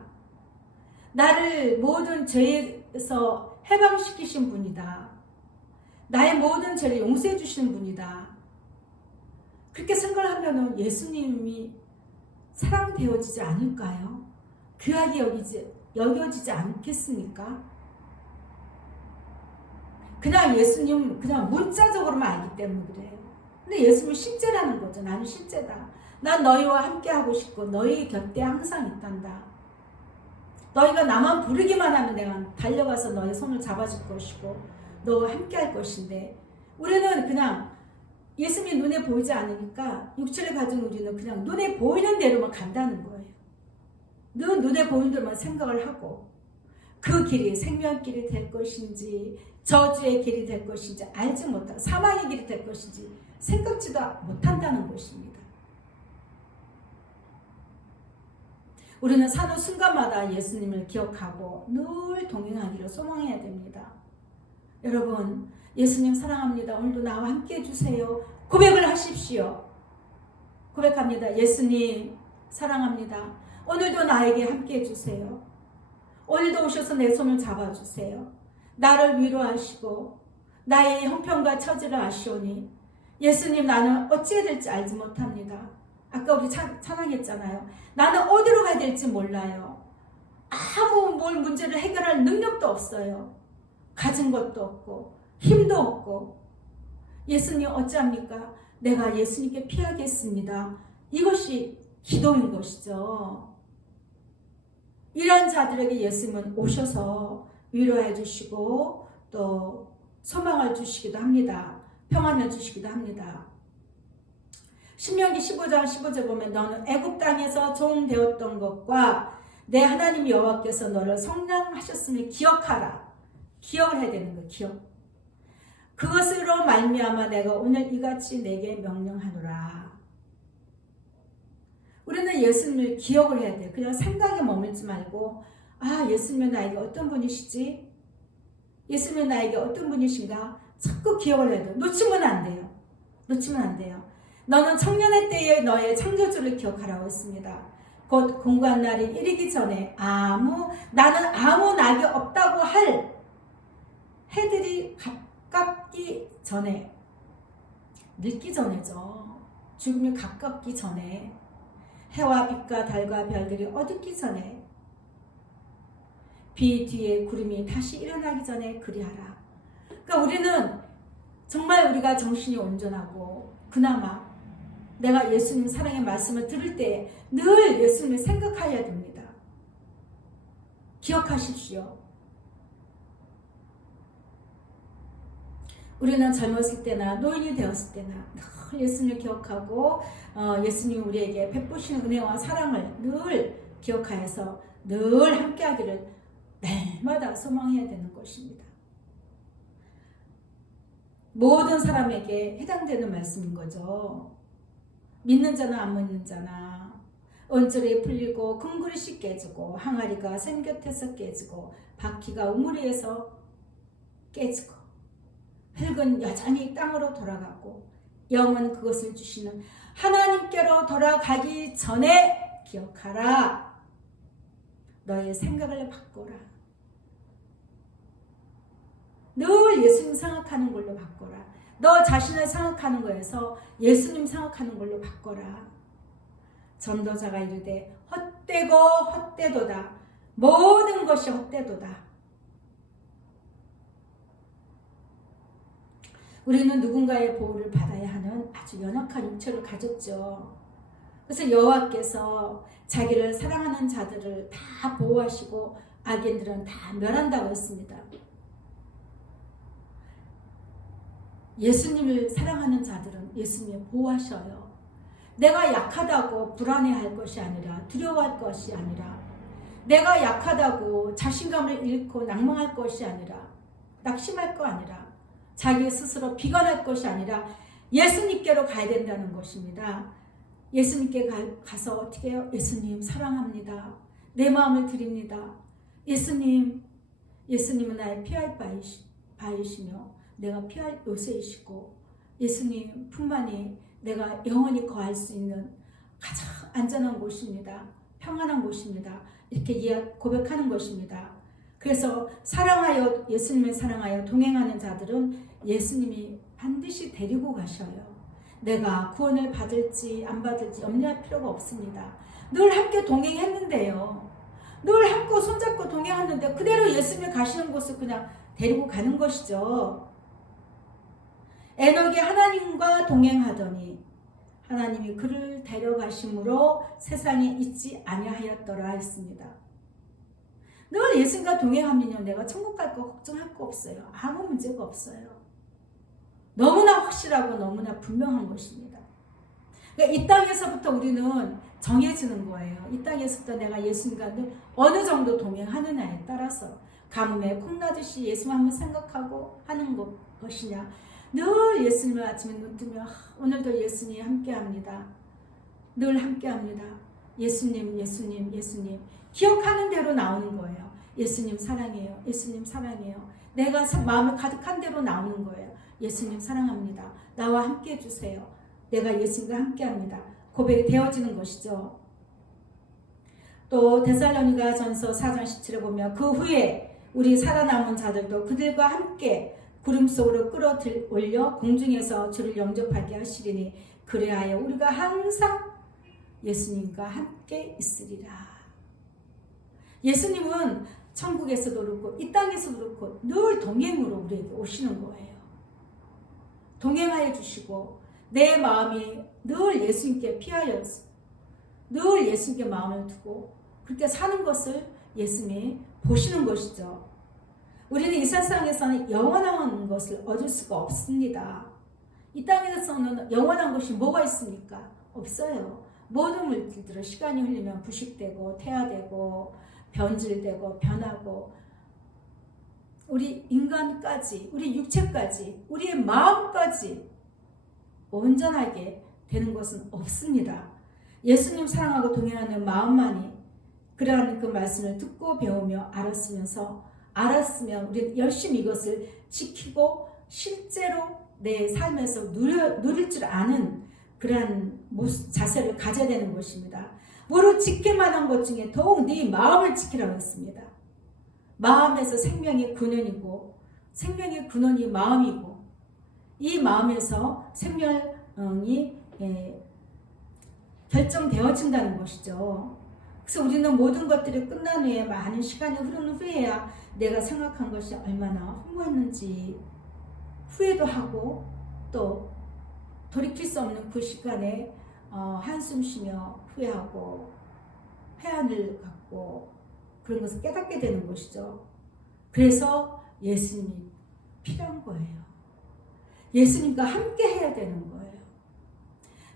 나를 모든 죄에서 해방시키신 분이다. 나의 모든 죄를 용서해 주시는 분이다. 그렇게 생각을 하면 예수님이 사랑되어지지 않을까요? 귀하게 여겨지지 않겠습니까? 그냥 예수님 그냥 문자적으로만 알기 때문에 그래요. 근데 예수님은 실제라는 거죠. 나는 실제다. 난 너희와 함께 하고 싶고 너희 곁에 항상 있단다. 너희가 나만 부르기만 하면 내가 달려가서 너희 손을 잡아줄 것이고 너와 함께 할 것인데, 우리는 그냥 예수님이 눈에 보이지 않으니까 육체를 가진 우리는 그냥 눈에 보이는 대로만 간다는 거예요. 늘 눈에 보이는 대로만 생각을 하고 그 길이 생명길이 될 것인지 저주의 길이 될 것인지 알지 못하고 사망의 길이 될 것인지 생각지도 못한다는 것입니다. 우리는 사는 순간마다 예수님을 기억하고 늘 동행하기를 소망해야 됩니다. 여러분, 예수님 사랑합니다. 오늘도 나와 함께 해주세요. 고백을 하십시오. 고백합니다. 예수님 사랑합니다. 오늘도 나에게 함께 해주세요. 오늘도 오셔서 내 손을 잡아주세요. 나를 위로하시고 나의 형편과 처지를 아시오니 예수님, 나는 어찌해야 될지 알지 못합니다. 아까 우리 찬양했잖아요. 나는 어디로 가야 될지 몰라요. 뭘 문제를 해결할 능력도 없어요. 가진 것도 없고 힘도 없고. 예수님 어찌합니까? 내가 예수님께 피하겠습니다. 이것이 기도인 것이죠. 이런 자들에게 예수님은 오셔서 위로해 주시고 또 소망을 주시기도 합니다. 평안을 주시기도 합니다. 신명기 15장 15절 보면 너는 애굽 땅에서 종 되었던 것과 내 하나님 여호와께서 너를 성량하셨음을 기억하라. 기억을 해야 되는 거예요. 기억. 그것으로 말미암아 내가 오늘 이같이 내게 명령하노라. 우리는 예수님을 기억을 해야 돼요. 그냥 생각에 머물지 말고 예수님은 나에게 어떤 분이시지? 예수님은 나에게 어떤 분이신가? 자꾸 기억을 해야 돼요. 놓치면 안 돼요. 놓치면 안 돼요. 너는 청년의 때에 너의 창조주를 기억하라고 했습니다. 곧 공고한 날이 이르기 전에 나는 아무 낙이 없다고 할 해들이 가깝기 전에, 늦기 전에죠. 죽음이 가깝기 전에, 해와 빛과 달과 별들이 어둡기 전에, 비 뒤에 구름이 다시 일어나기 전에 그리하라. 그러니까 우리는 정말 우리가 정신이 온전하고 그나마 내가 예수님 사랑의 말씀을 들을 때 늘 예수님을 생각해야 됩니다. 기억하십시오. 우리는 젊었을 때나 노인이 되었을 때나 늘 예수님을 기억하고 예수님이 우리에게 베푸시는 은혜와 사랑을 늘 기억하여서 늘 함께하기를 날마다 소망해야 되는 것입니다. 모든 사람에게 해당되는 말씀인 거죠. 믿는 자나 안 믿는 자나, 언저리 풀리고 금그릇이 깨지고 항아리가 샘 곁에서 깨지고 바퀴가 우물이에서 깨지고 흙은 여전히 땅으로 돌아가고 영은 그것을 주시는 하나님께로 돌아가기 전에 기억하라. 너의 생각을 바꿔라. 늘 예수님 생각하는 걸로 바꿔라. 너 자신을 생각하는 거에서 예수님 생각하는 걸로 바꿔라. 전도자가 이르되 헛되고 헛되도다. 모든 것이 헛되도다. 우리는 누군가의 보호를 받아야 하는 아주 연약한 육체를 가졌죠. 그래서 여호와께서 자기를 사랑하는 자들을 다 보호하시고 악인들은 다 멸한다고 했습니다. 예수님을 사랑하는 자들은 예수님을 보호하셔요. 내가 약하다고 불안해할 것이 아니라 두려워할 것이 아니라 내가 약하다고 자신감을 잃고 낭망할 것이 아니라 낙심할 거 아니라 자기 스스로 비관할 것이 아니라 예수님께로 가야 된다는 것입니다. 예수님께 가서 어떻게 해요? 예수님 사랑합니다. 내 마음을 드립니다. 예수님은 나의 피할 바이시며 내가 피할 요새이시고 예수님 뿐만이 내가 영원히 거할 수 있는 가장 안전한 곳입니다. 평안한 곳입니다. 이렇게 고백하는 것입니다. 그래서 사랑하여 예수님을 사랑하여 동행하는 자들은 예수님이 반드시 데리고 가셔요. 내가 구원을 받을지 안 받을지 염려할 필요가 없습니다. 늘 함께 동행했는데요. 늘 함께 손잡고 동행하는데 그대로 예수님이 가시는 곳을 그냥 데리고 가는 것이죠. 에녹이 하나님과 동행하더니 하나님이 그를 데려가심으로 세상에 있지 아니하였더라 했습니다. 늘 예수님과 동행하면요 내가 천국 갈 거 걱정할 거 없어요. 아무 문제가 없어요. 너무나 확실하고 너무나 분명한 것입니다. 그러니까 이 땅에서부터 우리는 정해지는 거예요. 이 땅에서부터 내가 예수님과 어느 정도 동행하느냐에 따라서 가뭄에 콩나듯이 예수만 한번 생각하고 하는 것이냐 늘 예수님을 아침에 눈 뜨면 오늘도 예수님 함께합니다. 늘 함께합니다. 예수님 예수님 예수님 기억하는 대로 나오는 거예요. 예수님 사랑해요. 예수님 사랑해요. 내가 마음에 가득한 대로 나오는 거예요. 예수님 사랑합니다. 나와 함께 해주세요. 내가 예수님과 함께합니다. 고백이 되어지는 것이죠. 또 데살로니가 전서 4장 17에 보면 그 후에 우리 살아남은 자들도 그들과 함께 구름 속으로 끌어올려 공중에서 주를 영접하게 하시리니 그리하여 우리가 항상 예수님과 함께 있으리라. 예수님은 천국에서도 그렇고 이 땅에서도 그렇고 늘 동행으로 우리에게 오시는 거예요. 동행하여 주시고 내 마음이 늘 예수님께 피하여서 늘 예수님께 마음을 두고 그렇게 사는 것을 예수님이 보시는 것이죠. 우리는 이 세상에서는 영원한 것을 얻을 수가 없습니다. 이 땅에서는 영원한 것이 뭐가 있습니까? 없어요. 모든 물질들은 시간이 흘리면 부식되고 퇴화되고 변질되고 변하고 우리 인간까지 우리 육체까지 우리의 마음까지 온전하게 되는 것은 없습니다. 예수님 사랑하고 동행하는 마음만이 그러한 그 말씀을 듣고 배우며 알았으면 우리는 열심히 이것을 지키고 실제로 내 삶에서 누릴 줄 아는 그러한 자세를 가져야 되는 것입니다. 무릇 지킬 만한 것 중에 더욱 네 마음을 지키라고 했습니다. 마음에서 생명의 근원이고 생명의 근원이 마음이고 이 마음에서 생명이 결정되어진다는 것이죠. 그래서 우리는 모든 것들이 끝난 후에 많은 시간이 흐른 후에야 내가 생각한 것이 얼마나 훌륭했는지 후회도 하고 또 돌이킬 수 없는 그 시간에 한숨 쉬며 후회하고 회한을 갖고 그런 것을 깨닫게 되는 것이죠. 그래서 예수님이 필요한 거예요. 예수님과 함께 해야 되는 거예요.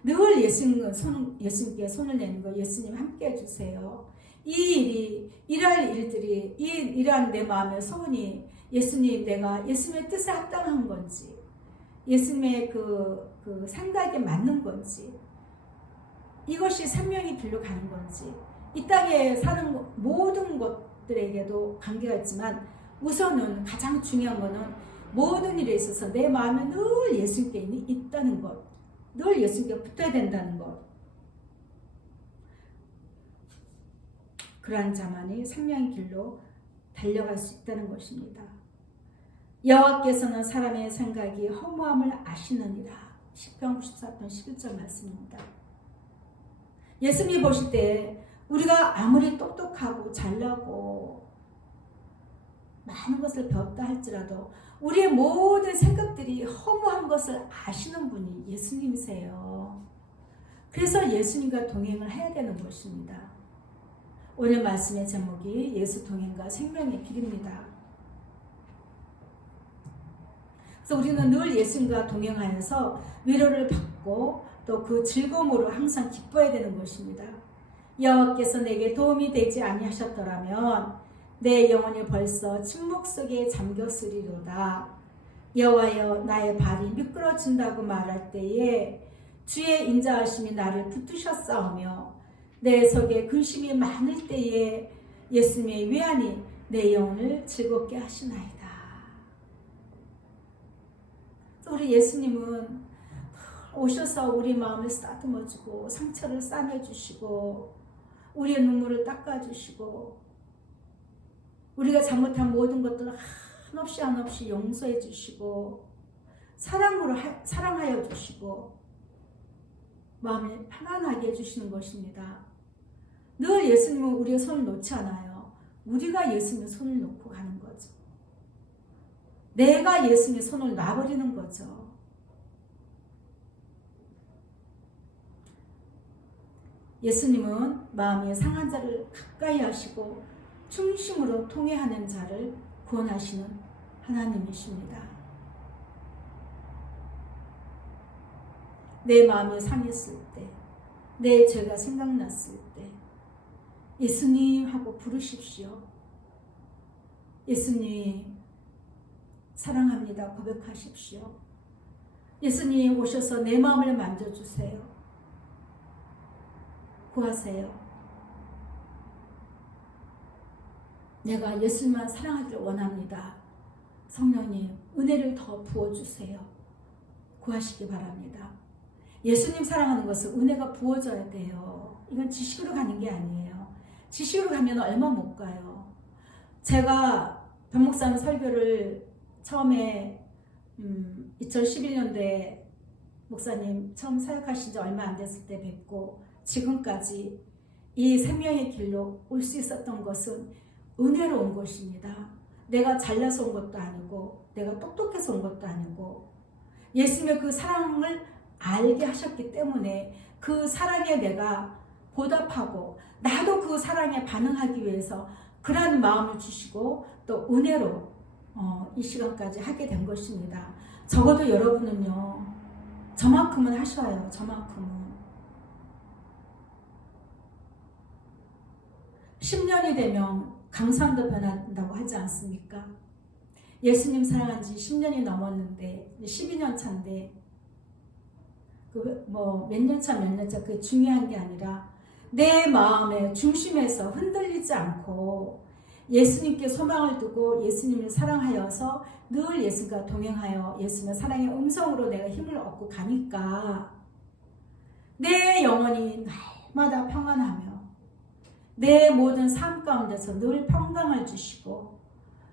늘 예수님께 손을 내는 거 예수님 함께 해주세요. 이 일이 일할 일들이 이러한 내 마음의 소원이 예수님 내가 예수님의 뜻에 합당한 건지 예수님의 그 생각에 맞는 건지 이것이 생명이 길로 가는 건지 이 땅에 사는 모든 것들에게도 관계가 있지만 우선은 가장 중요한 것은 모든 일에 있어서 내 마음에 늘 예수님께 있다는 것 늘 예수님께 붙어야 된다는 것. 그러한 자만이 생명의 길로 달려갈 수 있다는 것입니다. 여호와께서는 사람의 생각이 허무함을 아시느니라. 시편 94편 11절 말씀입니다. 예수님이 보실 때 우리가 아무리 똑똑하고 잘나고 많은 것을 배웠다 할지라도 우리의 모든 생각들이 허무한 것을 아시는 분이 예수님이세요. 그래서 예수님과 동행을 해야 되는 것입니다. 오늘 말씀의 제목이 예수 동행과 생명의 길입니다. 그래서 우리는 늘 예수님과 동행하여서 위로를 받고 또 그 즐거움으로 항상 기뻐해야 되는 것입니다. 여호와께서 내게 도움이 되지 아니하셨더라면 내 영혼이 벌써 침묵 속에 잠겼으리로다. 여호와여 나의 발이 미끄러진다고 말할 때에 주의 인자하심이 나를 붙드셨사오며 내 속에 근심이 많을 때에 예수님의 위안이 내 영혼을 즐겁게 하시나이다. 우리 예수님은 오셔서 우리 마음을 쓰다듬어주고 상처를 싸매주시고 우리의 눈물을 닦아주시고 우리가 잘못한 모든 것들을 한없이 용서해 주시고 사랑하여 주시고 마음을 편안하게 해주시는 것입니다. 늘 예수님은 우리의 손을 놓지 않아요. 우리가 예수님의 손을 놓고 가는 거죠. 내가 예수님의 손을 놔버리는 거죠. 예수님은 마음이 상한 자를 가까이 하시고 중심으로 통회하는 자를 구원하시는 하나님이십니다. 내 마음이 상했을 때, 내 죄가 생각났을 때 예수님 하고 부르십시오. 예수님 사랑합니다 고백하십시오. 예수님 오셔서 내 마음을 만져주세요. 구하세요. 내가 예수님만 사랑하기를 원합니다. 성령님 은혜를 더 부어주세요. 구하시기 바랍니다. 예수님 사랑하는 것은 은혜가 부어져야 돼요. 이건 지식으로 가는 게 아니에요. 지식으로 가면 얼마 못 가요. 제가 변목사님 설교를 처음에 2011년도에 목사님 처음 사역하신 지 얼마 안 됐을 때 뵙고 지금까지 이 생명의 길로 올 수 있었던 것은 은혜로 온 것입니다. 내가 잘나서 온 것도 아니고 내가 똑똑해서 온 것도 아니고 예수님의 그 사랑을 알게 하셨기 때문에 그 사랑에 내가 보답하고 나도 그 사랑에 반응하기 위해서 그러한 마음을 주시고 또 은혜로 이 시간까지 하게 된 것입니다. 적어도 여러분은요 저만큼은 하셔요. 저만큼은 10년이 되면 강산도 변한다고 하지 않습니까? 예수님 사랑한 지 10년이 넘었는데 12년 차인데 몇 년 차 그게 중요한 게 아니라 내 마음의 중심에서 흔들리지 않고 예수님께 소망을 두고 예수님을 사랑하여서 늘 예수님과 동행하여 예수님의 사랑의 음성으로 내가 힘을 얻고 가니까 내 영혼이 날마다 평안하며 내 모든 삶 가운데서 늘 평강을 주시고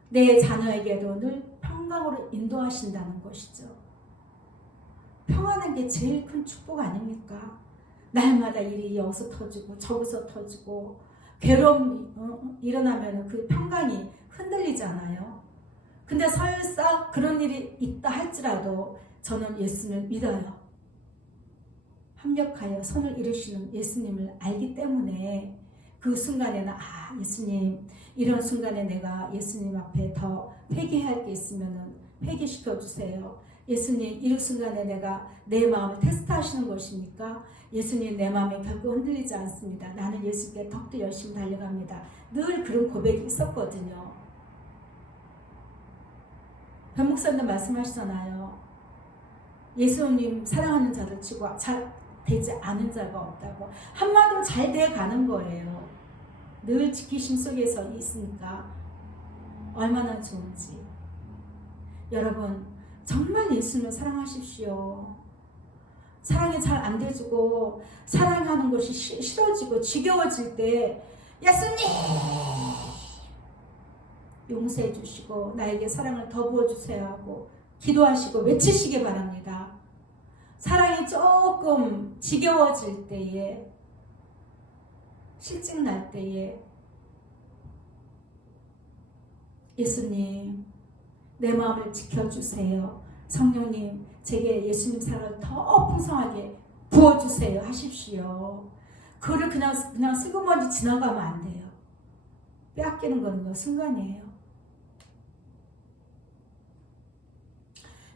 내 자녀에게도 늘 평강으로 인도하신다는 것이죠. 평안한 게 제일 큰 축복 아닙니까? 날마다 일이 여기서 터지고 저기서 터지고 괴로움이 일어나면 그 평강이 흔들리잖아요. 근데 설사 그런 일이 있다 할지라도 저는 예수님을 믿어요. 합력하여 손을 이루시는 예수님을 알기 때문에 그 순간에는 예수님 이런 순간에 내가 예수님 앞에 더 회개할 게 있으면 회개시켜 주세요. 예수님 이 순간에 내가 내 마음을 테스트하시는 것이니까 예수님 내 마음이 결코 흔들리지 않습니다. 나는 예수님께 더욱더 열심히 달려갑니다. 늘 그런 고백이 있었거든요. 변 목사님도 말씀하시잖아요. 예수님 사랑하는 자를 치고 잘 되지 않은 자가 없다고. 한마디로 잘 돼가는 거예요. 늘 지키심 속에서 있으니까 얼마나 좋은지. 여러분 정말 예수님을 사랑하십시오. 사랑이 잘 안 돼지고 사랑하는 것이 싫어지고 지겨워질 때 예수님 용서해 주시고 나에게 사랑을 더 부어주세요 하고 기도하시고 외치시기 바랍니다. 사랑이 조금 지겨워질 때에, 실증 날 때에 예수님 내 마음을 지켜주세요. 성령님 제게 예수님 사랑을 더 풍성하게 부어주세요 하십시오. 그를 그냥 슬그머니 지나가면 안 돼요. 빼앗기는 건 그 순간이에요.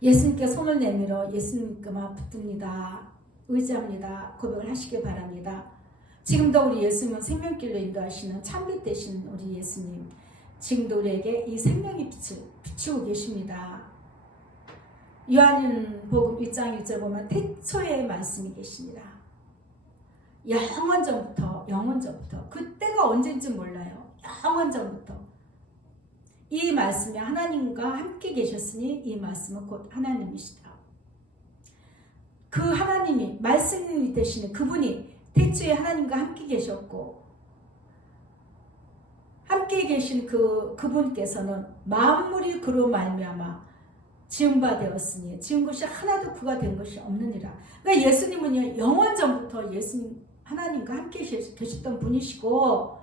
예수님께 손을 내밀어 예수님께만 붙듭니다. 의지합니다. 고백을 하시기 바랍니다. 지금도 우리 예수님은 생명길로 인도하시는 참빛 되시는 우리 예수님, 지금도 우리에게 이 생명의 빛을 비추고 계십니다. 요한복음 1장 1절 보면 태초에 말씀이 계십니다. 영원전부터 그때가 언제인지 몰라요. 영원전부터 이 말씀이 하나님과 함께 계셨으니 이 말씀은 곧 하나님이시다. 그 하나님이 말씀이 되시는 그분이 태초에 하나님과 함께 계셨고 함께 계신 그분께서는 만물이 그로 말미암아 지은 바 되었으니 지은 것이 하나도 그가 된 것이 없느니라. 그러니까 예수님은요 영원전부터 예수님 하나님과 함께 계셨던 분이시고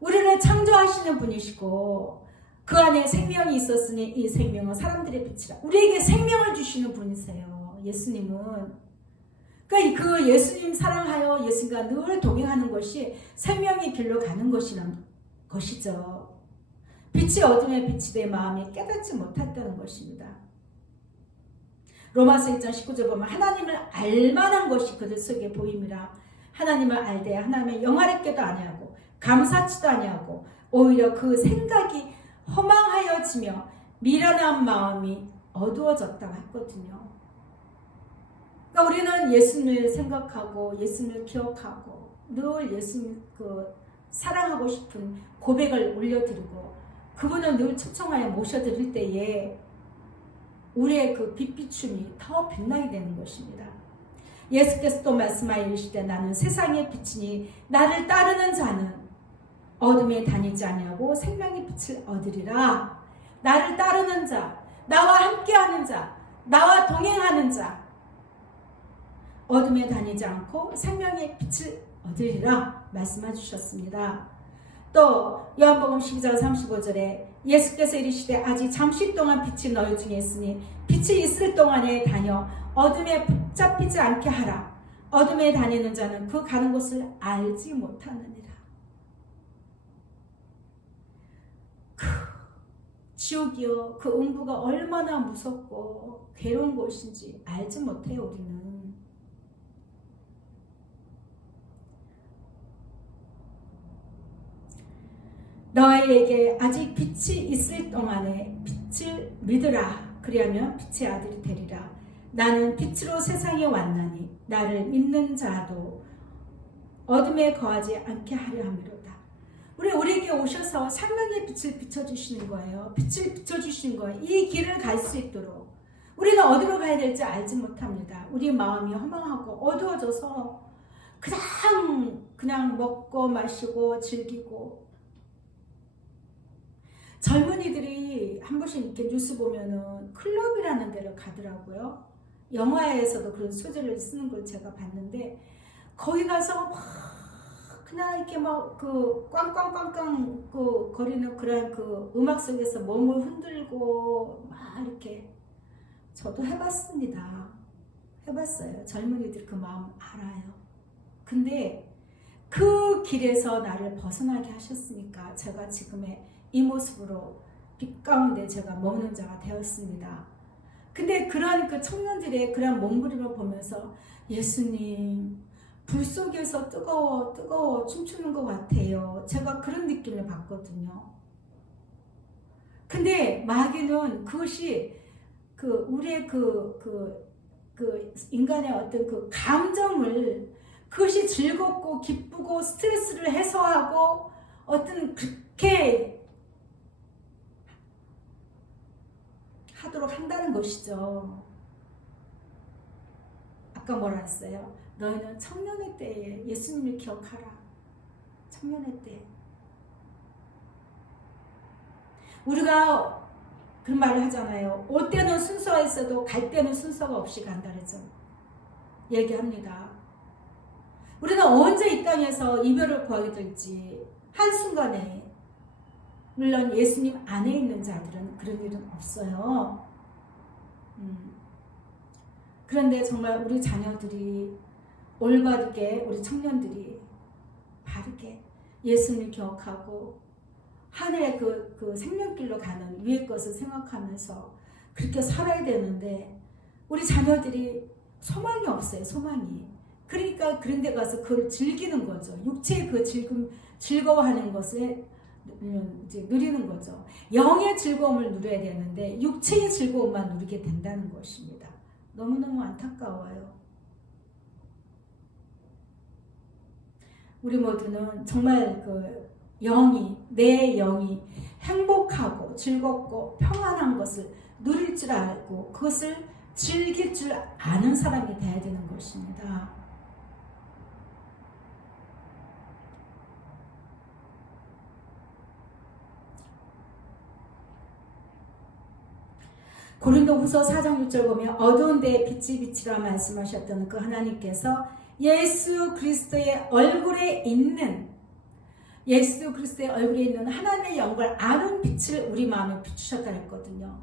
우리를 창조하시는 분이시고 그 안에 생명이 있었으니 이 생명은 사람들의 빛이라. 우리에게 생명을 주시는 분이세요. 예수님은. 그러니까 그 예수님 사랑하여 예수님과 늘 동행하는 것이 생명의 길로 가는 것이죠. 빛이 어둠에 빛이 내 마음이 깨닫지 못했다는 것입니다. 로마서 1장 19절 보면 하나님을 알만한 것이 그들 속에 보임이라. 하나님을 알되 하나님의 영화롭게도 아니하고 감사치도 아니하고 오히려 그 생각이 허망하여지며 미련한 마음이 어두워졌다고 했거든요. 그러니까 우리는 예수님을 생각하고 예수님을 기억하고 늘 예수님 사랑하고 싶은 고백을 올려드리고 그분을 늘 초청하여 모셔드릴 때에 우리의 그 빛비춤이 더 빛나게 되는 것입니다. 예수께서 또 말씀하여 이르시되 나는 세상의 빛이니 나를 따르는 자는 어둠에 다니지 아니하고 생명의 빛을 얻으리라. 나를 따르는 자, 나와 함께하는 자, 나와 동행하는 자 어둠에 다니지 않고 생명의 빛을 얻으리라 말씀해 주셨습니다. 또 요한복음 12장 35절에 예수께서 이르시되 아직 잠시 동안 빛이 너희 중에 있으니 빛이 있을 동안에 다녀 어둠에 붙잡히지 않게 하라. 어둠에 다니는 자는 그 가는 곳을 알지 못하느니라. 지옥이요 그 음부가 얼마나 무섭고 괴로운 곳인지 알지 못해요. 우리는 너희에게 아직 빛이 있을 동안에 빛을 믿으라. 그리하면 빛의 아들이 되리라. 나는 빛으로 세상에 왔나니 나를 믿는 자도 어둠에 거하지 않게 하려 함이로다. 우리에게 오셔서 생명의 빛을 비춰주시는 거예요. 빛을 비춰주시는 거예요. 이 길을 갈 수 있도록. 우리는 어디로 가야 될지 알지 못합니다. 우리 마음이 허망하고 어두워져서 그냥 먹고 마시고 즐기고. 젊은이들이 한 번씩 이렇게 뉴스 보면은 클럽이라는 데를 가더라고요. 영화에서도 그런 소재를 쓰는 걸 제가 봤는데 거기 가서 막 그냥 이렇게 막 꽝꽝꽝꽝 거리는 그런 음악 속에서 몸을 흔들고 막 이렇게 저도 해봤습니다. 해봤어요. 젊은이들 그 마음 알아요. 근데 그 길에서 나를 벗어나게 하셨으니까 제가 지금의 이 모습으로 빛 가운데 제가 머무는 자가 되었습니다. 근데 그런 그 청년들의 그런 몸부림을 보면서 예수님 불 속에서 뜨거워 춤추는 것 같아요. 제가 그런 느낌을 받거든요. 근데 마귀는 그것이 우리의 인간의 어떤 그 감정을 그것이 즐겁고 기쁘고 스트레스를 해소하고 어떤 그렇게 하도록 한다는 것이죠. 아까 뭐라 했어요? 너희는 청년의 때에 예수님을 기억하라. 청년의 때. 우리가 그런 말을 하잖아요. 올 때는 순서가 있어도 갈 때는 순서가 없이 간다 그러죠. 얘기합니다. 우리는 언제 이 땅에서 이별을 구하게 될지 한순간에, 물론 예수님 안에 있는 자들은 그런 일은 없어요. 그런데 정말 우리 자녀들이 올바르게, 우리 청년들이 바르게 예수님을 기억하고 하늘의 그 생명길로 가는 위의 것을 생각하면서 그렇게 살아야 되는데 우리 자녀들이 소망이 없어요. 소망이. 그러니까 그런 데 가서 그걸 즐기는 거죠. 육체의 그 즐거워하는 것을 이제 누리는 거죠. 영의 즐거움을 누려야 되는데 육체의 즐거움만 누리게 된다는 것입니다. 너무너무 안타까워요. 우리 모두는 정말 내 영이 행복하고 즐겁고 평안한 것을 누릴 줄 알고 그것을 즐길 줄 아는 사람이 되어야 되는 것입니다. 고린도후서 4장 6절 보면 어두운 데에 빛이 비치라 말씀하셨던 그 하나님께서 예수 그리스도의 얼굴에 있는 하나님의 영광을 아는 빛을 우리 마음에 비추셨다 했거든요.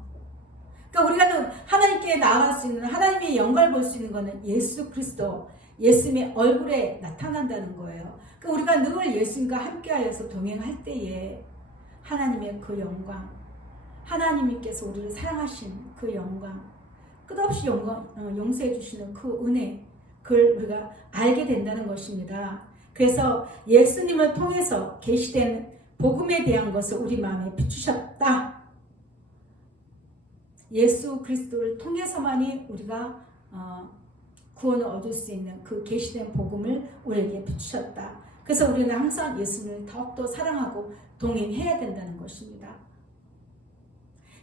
그러니까 우리가 하나님께 나아갈 수 있는, 하나님의 영광을 볼 수 있는 것은 예수 그리스도, 예수님의 얼굴에 나타난다는 거예요. 그러니까 우리가 늘 예수님과 함께하여서 동행할 때에 하나님의 그 영광, 하나님께서 우리를 사랑하신 그 영광, 끝없이 용서해 주시는 그 은혜, 그걸 우리가 알게 된다는 것입니다. 그래서 예수님을 통해서 계시된 복음에 대한 것을 우리 마음에 비추셨다. 예수 그리스도를 통해서만이 우리가 구원을 얻을 수 있는 그 계시된 복음을 우리에게 비추셨다. 그래서 우리는 항상 예수님을 더욱더 사랑하고 동행해야 된다는 것입니다.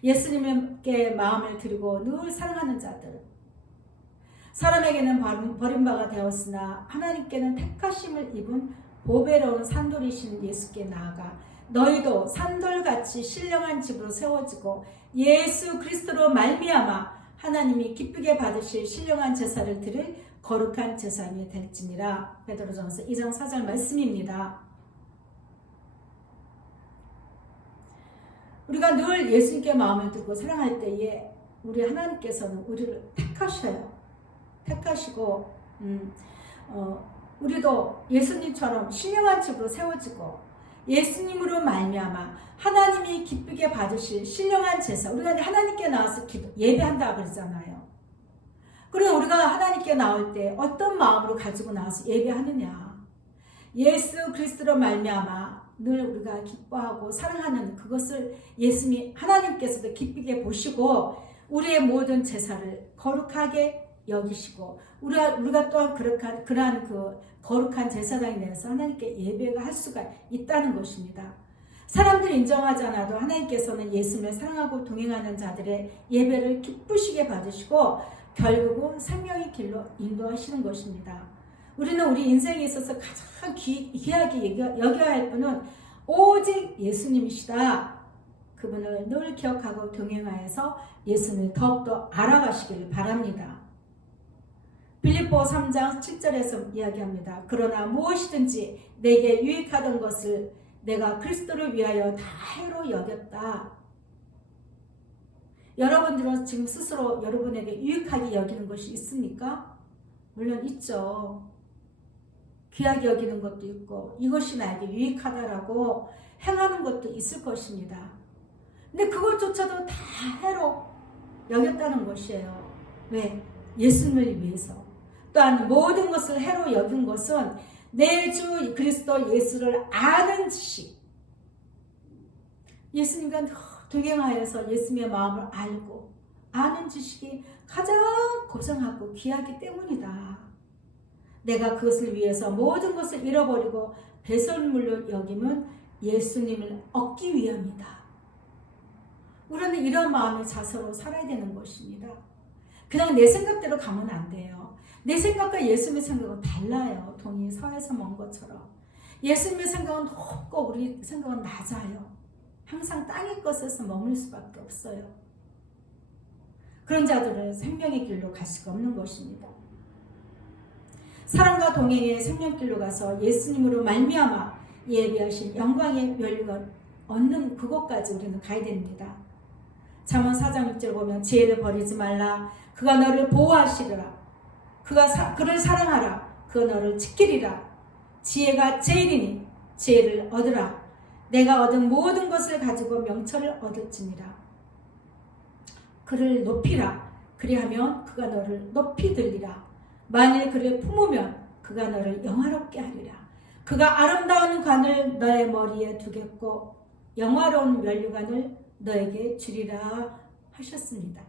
예수님께 마음을 드리고 늘 사랑하는 자들, 사람에게는 버림받아 되었으나 하나님께는 택하심을 입은 보배로운 산돌이신 예수께 나아가 너희도 산돌같이 신령한 집으로 세워지고 예수 그리스도로 말미암아 하나님이 기쁘게 받으실 신령한 제사를 드릴 거룩한 제사장이 될지니라. 베드로전서 2장 4절 말씀입니다. 우리가 늘 예수님께 마음을 두고 사랑할 때에 우리 하나님께서는 우리를 택하시고 우리도 예수님처럼 신령한 집으로 세워지고 예수님으로 말미암아 하나님이 기쁘게 받으실 신령한 제사, 우리가 하나님께 나와서 예배한다 그러잖아요. 그리고 우리가 하나님께 나올 때 어떤 마음으로 가지고 나와서 예배하느냐, 예수 그리스도로 말미암아 늘 우리가 기뻐하고 사랑하는 그것을 예수님 하나님께서도 기쁘게 보시고 우리의 모든 제사를 거룩하게 여기시고 우리가 또한 그러한 그 거룩한 제사장이 되어서 하나님께 예배가 할 수가 있다는 것입니다. 사람들이 인정하지 않아도 하나님께서는 예수님을 사랑하고 동행하는 자들의 예배를 기쁘시게 받으시고 결국은 생명의 길로 인도하시는 것입니다. 우리는 우리 인생에 있어서 가장 귀하게 여겨야 할 분은 오직 예수님이시다. 그분을 늘 기억하고 동행하여서 예수님을 더욱더 알아가시기를 바랍니다. 빌립보 3장 7절에서 이야기합니다. 그러나 무엇이든지 내게 유익하던 것을 내가 그리스도를 위하여 다 해로 여겼다. 여러분들은 지금 스스로 여러분에게 유익하게 여기는 것이 있습니까? 물론 있죠. 귀하게 여기는 것도 있고 이것이 나에게 유익하다라고 행하는 것도 있을 것입니다. 근데 그것조차도 다 해로 여겼다는 것이에요. 왜? 예수님을 위해서. 또한 모든 것을 해로 여긴 것은 내 주 그리스도 예수를 아는 지식. 예수님과 동행하여서 예수님의 마음을 알고 아는 지식이 가장 고상하고 귀하기 때문이다. 내가 그것을 위해서 모든 것을 잃어버리고 배설물로 여김은 예수님을 얻기 위함이다. 우리는 이런 마음의 자세로 살아야 되는 것입니다. 그냥 내 생각대로 가면 안 돼요. 내 생각과 예수님의 생각은 달라요. 동이 서에서 먼 것처럼. 예수님의 생각은 높고 우리 생각은 낮아요. 항상 땅의 것에서 머물 수밖에 없어요. 그런 자들은 생명의 길로 갈 수가 없는 것입니다. 사랑과 동행의 생명길로 가서 예수님으로 말미암아 예비하신 영광의 멸류관 얻는 그곳까지 우리는 가야 됩니다. 잠언 4장 6절 보면 지혜를 버리지 말라. 그가 너를 보호하시리라. 그를 사랑하라. 그가 너를 지키리라. 지혜가 제일이니 지혜를 얻으라. 내가 얻은 모든 것을 가지고 명철을 얻을지니라. 그를 높이라. 그리하면 그가 너를 높이 들리라. 만일 그를 품으면 그가 너를 영화롭게 하리라. 그가 아름다운 관을 너의 머리에 두겠고 영화로운 면류관을 너에게 주리라 하셨습니다.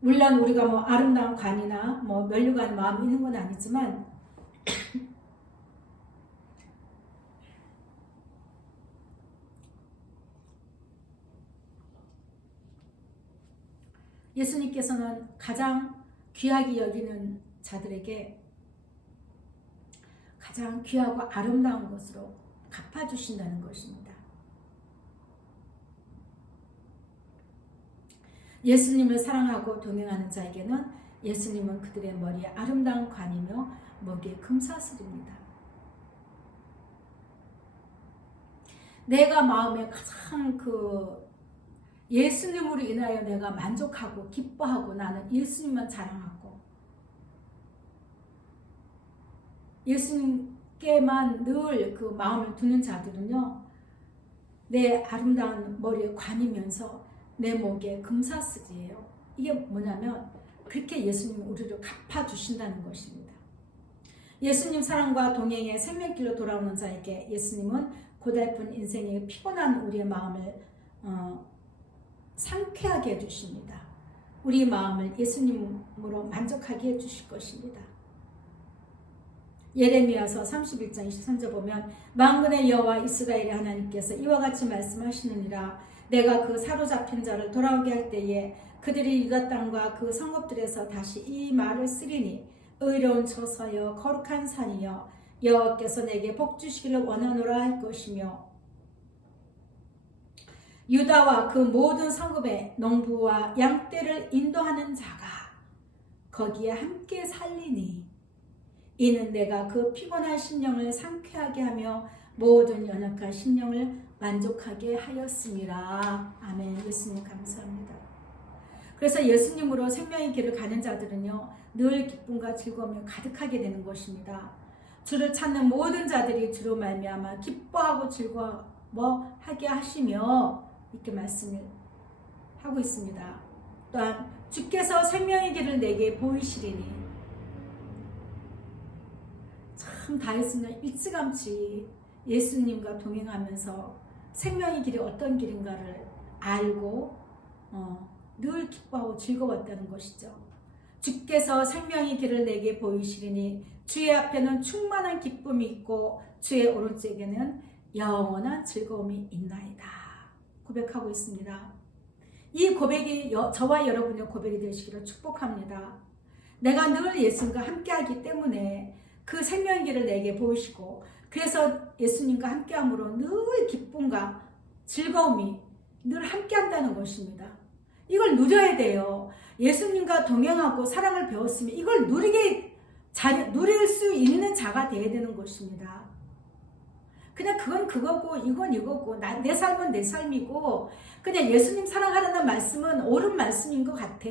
물론 우리가 뭐 아름다운 관이나 뭐 면류관 마음이 있는 건 아니지만 예수님께서는 가장 귀하게 여기는 자들에게 가장 귀하고 아름다운 것으로 갚아주신다는 것입니다. 예수님을 사랑하고 동행하는 자에게는 예수님은 그들의 머리에 아름다운 관이며 목에 금사슬입니다. 내가 마음에 가장 예수님으로 인하여 내가 만족하고 기뻐하고 나는 예수님만 자랑하고 예수님께만 늘 그 마음을 두는 자들은요, 내 아름다운 머리에 관이면서 내 목에 금사슬이에요. 이게 뭐냐면 그렇게 예수님이 우리를 갚아주신다는 것입니다. 예수님 사랑과 동행의 생명길로 돌아오는 자에게 예수님은 고달픈 인생의 피곤한 우리의 마음을 상쾌하게 해주십니다. 우리 마음을 예수님으로 만족하게 해주실 것입니다. 예레미야서 31장 23절 보면 만군의 여호와 이스라엘의 하나님께서 이와 같이 말씀하시느니라. 내가 그 사로잡힌 자를 돌아오게 할 때에 그들이 유다 땅과 그 성읍들에서 다시 이 말을 쓰리니 의로운 처소여 거룩한 산이여 여호와께서 내게 복 주시기를 원하노라 할 것이며 유다와 그 모든 성읍에 농부와 양떼를 인도하는 자가 거기에 함께 살리니 이는 내가 그 피곤한 심령을 상쾌하게 하며 모든 연약한 심령을 만족하게 하였음이라. 아멘. 예수님 감사합니다. 그래서 예수님으로 생명의 길을 가는 자들은요, 늘 기쁨과 즐거움이 가득하게 되는 것입니다. 주를 찾는 모든 자들이 주로 말미암아 기뻐하고 즐거워하게 하시며 이렇게 말씀을 하고 있습니다. 또한 주께서 생명의 길을 내게 보이시리니 참 다윗은 일찌감치 예수님과 동행하면서 생명의 길이 어떤 길인가를 알고 늘 기뻐하고 즐거웠다는 것이죠. 주께서 생명의 길을 내게 보이시리니 주의 앞에는 충만한 기쁨이 있고 주의 오른쪽에는 영원한 즐거움이 있나이다. 고백하고 있습니다. 이 고백이 저와 여러분의 고백이 되시기를 축복합니다. 내가 늘 예수님과 함께하기 때문에 그 생명의 길을 내게 보이시고 그래서 예수님과 함께함으로 늘 기쁨과 즐거움이 늘 함께한다는 것입니다. 이걸 누려야 돼요. 예수님과 동행하고 사랑을 배웠으면 이걸 누릴 수 있는 자가 되어야 되는 것입니다. 그냥 그건 그거고 이건 이거고 내 삶은 내 삶이고 그냥 예수님 사랑하라는 말씀은 옳은 말씀인 것 같아.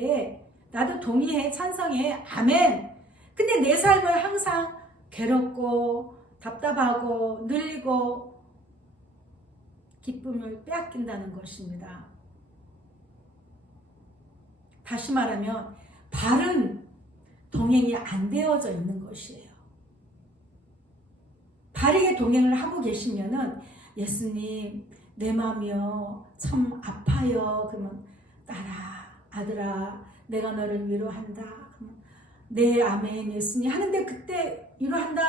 나도 동의해, 찬성해, 아멘. 근데 내 삶을 항상 괴롭고 답답하고 늘리고 기쁨을 빼앗긴다는 것입니다. 다시 말하면 바른 동행이 안 되어져 있는 것이에요. 바르게 동행을 하고 계시면은 예수님 내 마음이요 참 아파요. 그러면 딸아 아들아 내가 너를 위로한다. 그러면 네 아멘 예수님 하는데 그때 위로한다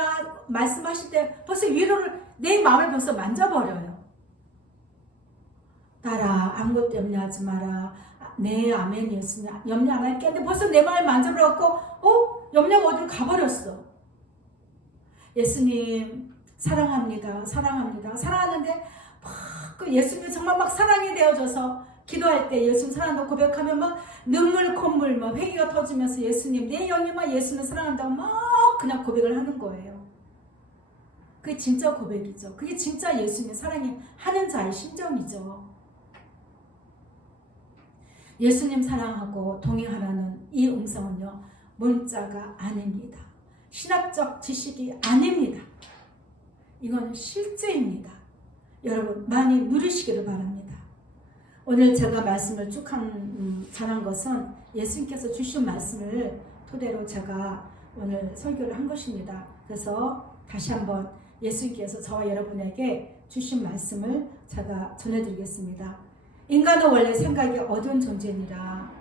말씀하실 때 벌써 위로를 내 마음을 벌써 만져버려요. 딸아 아무것도 염려하지 마라. 네, 아멘, 예수님. 염려 안 할게. 근데 벌써 내 마음을 만져버려갖고, 염려가 어디로 가버렸어. 예수님, 사랑합니다. 사랑합니다. 사랑하는데, 막, 예수님 정말 막 사랑이 되어져서, 기도할 때 예수님 사랑한다고 고백하면 막, 눈물, 콧물, 막, 회개가 터지면서 예수님, 내 영이 막 예수님 사랑한다고 막, 그냥 고백을 하는 거예요. 그게 진짜 고백이죠. 그게 진짜 예수님 사랑이 하는 자의 심정이죠. 예수님 사랑하고 동행하라는 이 음성은요, 문자가 아닙니다. 신학적 지식이 아닙니다. 이건 실제입니다. 여러분 많이 누리시기를 바랍니다. 오늘 제가 말씀을 쭉 전한 것은 예수님께서 주신 말씀을 토대로 제가 오늘 설교를 한 것입니다. 그래서 다시 한번 예수님께서 저와 여러분에게 주신 말씀을 제가 전해드리겠습니다. 인간은 원래 생각이 어두운 존재니라.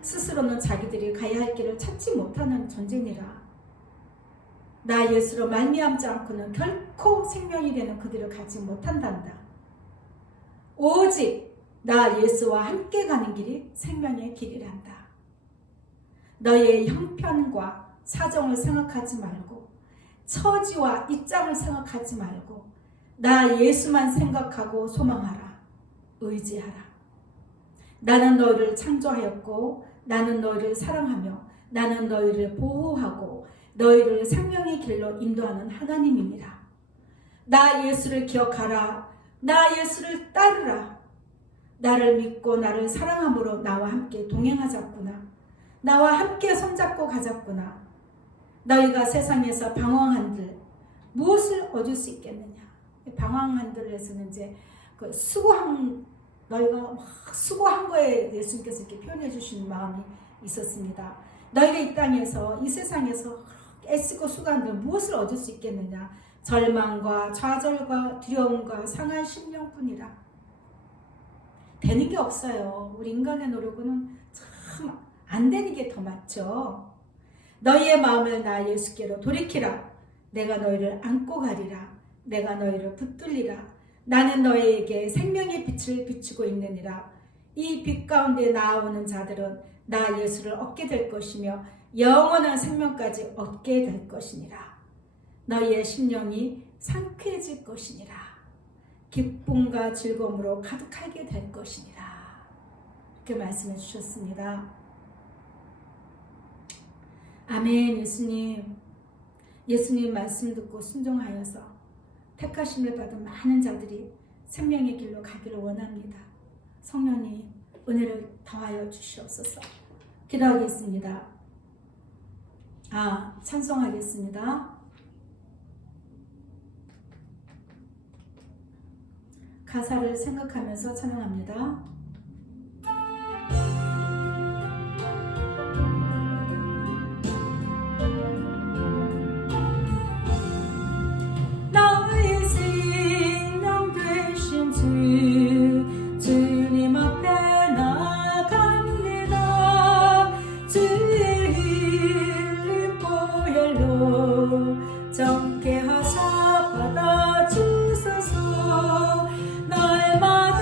스스로는 자기들이 가야 할 길을 찾지 못하는 존재니라. 나 예수로 말미암지 않고는 결코 생명이 되는 그들을 가지 못한단다. 오직 나 예수와 함께 가는 길이 생명의 길이란다. 너의 형편과 사정을 생각하지 말고 처지와 입장을 생각하지 말고 나 예수만 생각하고 소망하라. 의지하라. 나는 너희를 창조하였고 나는 너희를 사랑하며 나는 너희를 보호하고 너희를 생명의 길로 인도하는 하나님이니라. 나 예수를 기억하라. 나 예수를 따르라. 나를 믿고 나를 사랑함으로 나와 함께 동행하자꾸나. 나와 함께 손잡고 가자꾸나. 너희가 세상에서 방황한들 무엇을 얻을 수 있겠느냐. 방황한들에서는 이제 그 너희가 막 수고한 거에 예수님께서 이렇게 표현해 주시는 마음이 있었습니다. 너희가 이 땅에서 이 세상에서 애쓰고 수고한들 무엇을 얻을 수 있겠느냐. 절망과 좌절과 두려움과 상한 심령뿐이라. 되는 게 없어요. 우리 인간의 노력은 참 안 되는 게 더 많죠. 너희의 마음을 나 예수께로 돌이키라. 내가 너희를 안고 가리라. 내가 너희를 붙들리라. 나는 너희에게 생명의 빛을 비추고 있느니라. 이 빛 가운데 나아오는 자들은 나 예수를 얻게 될 것이며 영원한 생명까지 얻게 될 것이니라. 너희의 심령이 상쾌해질 것이니라. 기쁨과 즐거움으로 가득하게 될 것이니라. 이렇게 말씀해 주셨습니다. 아멘. 예수님 말씀 듣고 순종하여서 택하심을 받은 많은 자들이 생명의 길로 가기를 원합니다. 성령님 은혜를 더하여 주시옵소서. 기도하겠습니다. 찬송하겠습니다. 가사를 생각하면서 찬양합니다. 주님 앞에 나갑니다. 주의 흘린 보혈로 정케 하사 받아주소서. 날마다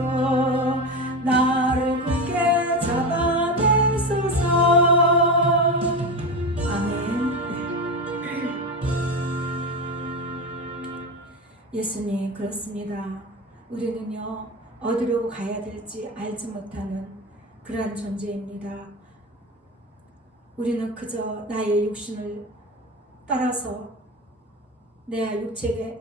주소서. 나를 굳게 잡아내소서. 아멘. 예수님, 그렇습니다. 우리는요, 어디로 가야 될지 알지 못하는 그러한 존재입니다. 우리는 그저 나의 육신을 따라서 내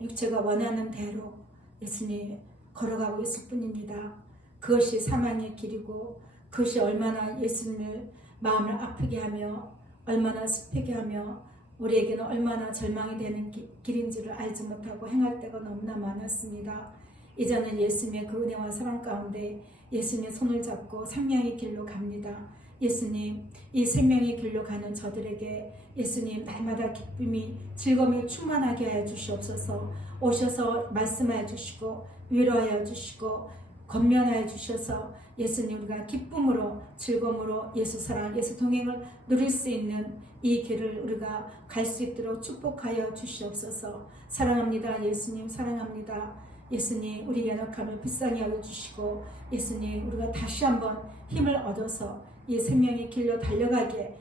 육체가 원하는 대로 예수님 걸어가고 있을 뿐입니다. 그것이 사망의 길이고, 그것이 얼마나 예수님을 마음을 아프게 하며 얼마나 슬프게 하며 우리에게는 얼마나 절망이 되는 길인지를 알지 못하고 행할 때가 너무나 많았습니다. 이제는 예수님의 그 은혜와 사랑 가운데 예수님의 손을 잡고 생명의 길로 갑니다. 예수님, 이 생명의 길로 가는 저들에게 예수님 날마다 기쁨이 즐거움이 충만하게 하여 주시옵소서. 오셔서 말씀하여 주시고 위로하여 주시고 권면하여 주셔서 예수님, 우리가 기쁨으로 즐거움으로 예수 사랑, 예수 동행을 누릴 수 있는 이 길을 우리가 갈 수 있도록 축복하여 주시옵소서. 사랑합니다. 예수님, 사랑합니다. 예수님, 우리 연약함을 불쌍히 여겨주시고 예수님, 우리가 다시 한번 힘을 얻어서 이 생명의 길로 달려가게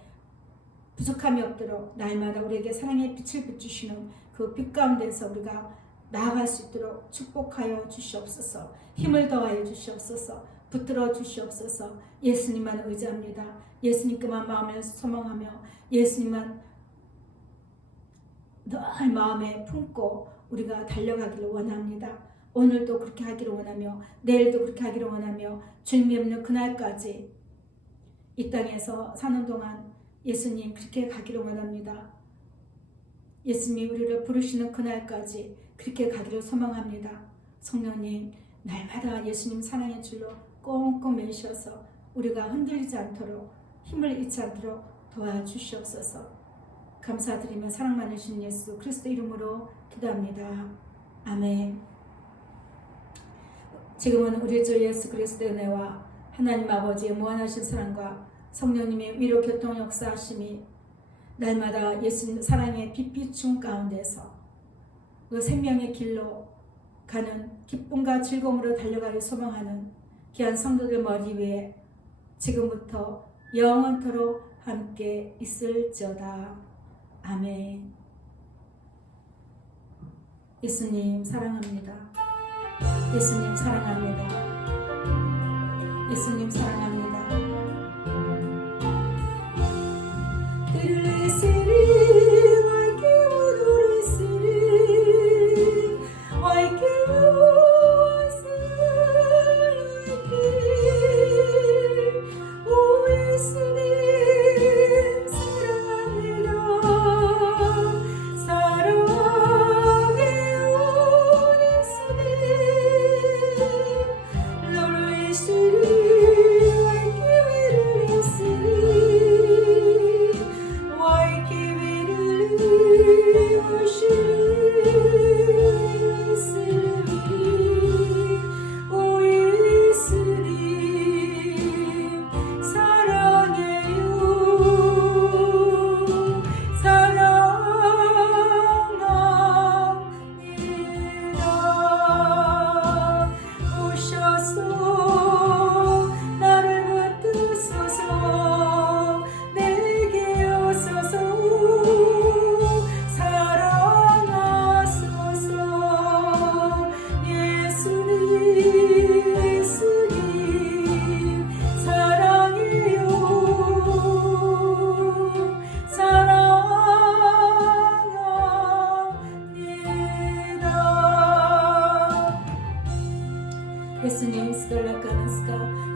부족함이 없도록 날마다 우리에게 사랑의 빛을 비추시는 그 빛 가운데서 우리가 나아갈 수 있도록 축복하여 주시옵소서. 힘을 더하여 주시옵소서. 붙들어 주시옵소서. 예수님만 의지합니다. 예수님께만 마음을 소망하며 예수님만 늘 마음에 품고 우리가 달려가기를 원합니다. 오늘도 그렇게 하기를 원하며 내일도 그렇게 하기를 원하며 주님이 없는 그날까지 이 땅에서 사는 동안 예수님 그렇게 가기를 원합니다. 예수님이 우리를 부르시는 그날까지 그렇게 가기를 소망합니다. 성령님, 날마다 예수님 사랑의 줄로 꽁꽁 매셔서 우리가 흔들리지 않도록 힘을 잃지 않도록 도와주시옵소서. 감사드리며 사랑 많으신 예수 그리스도 이름으로 기도합니다. 아멘. 지금은 우리 주 예수 그리스도의 은혜와 하나님 아버지의 무한하신 사랑과 성령님의 위로 교통 역사하심이 날마다 예수님 사랑의 빛 비춘 가운데서 그 생명의 길로 가는 기쁨과 즐거움으로 달려가길 소망하는 귀한 성도들 머리 위에 지금부터 영원토록 함께 있을지어다. 아멘. 예수님 사랑합니다. 예수님 사랑합니다. 예수님 사랑합니다. 예수님 스컬락가나스카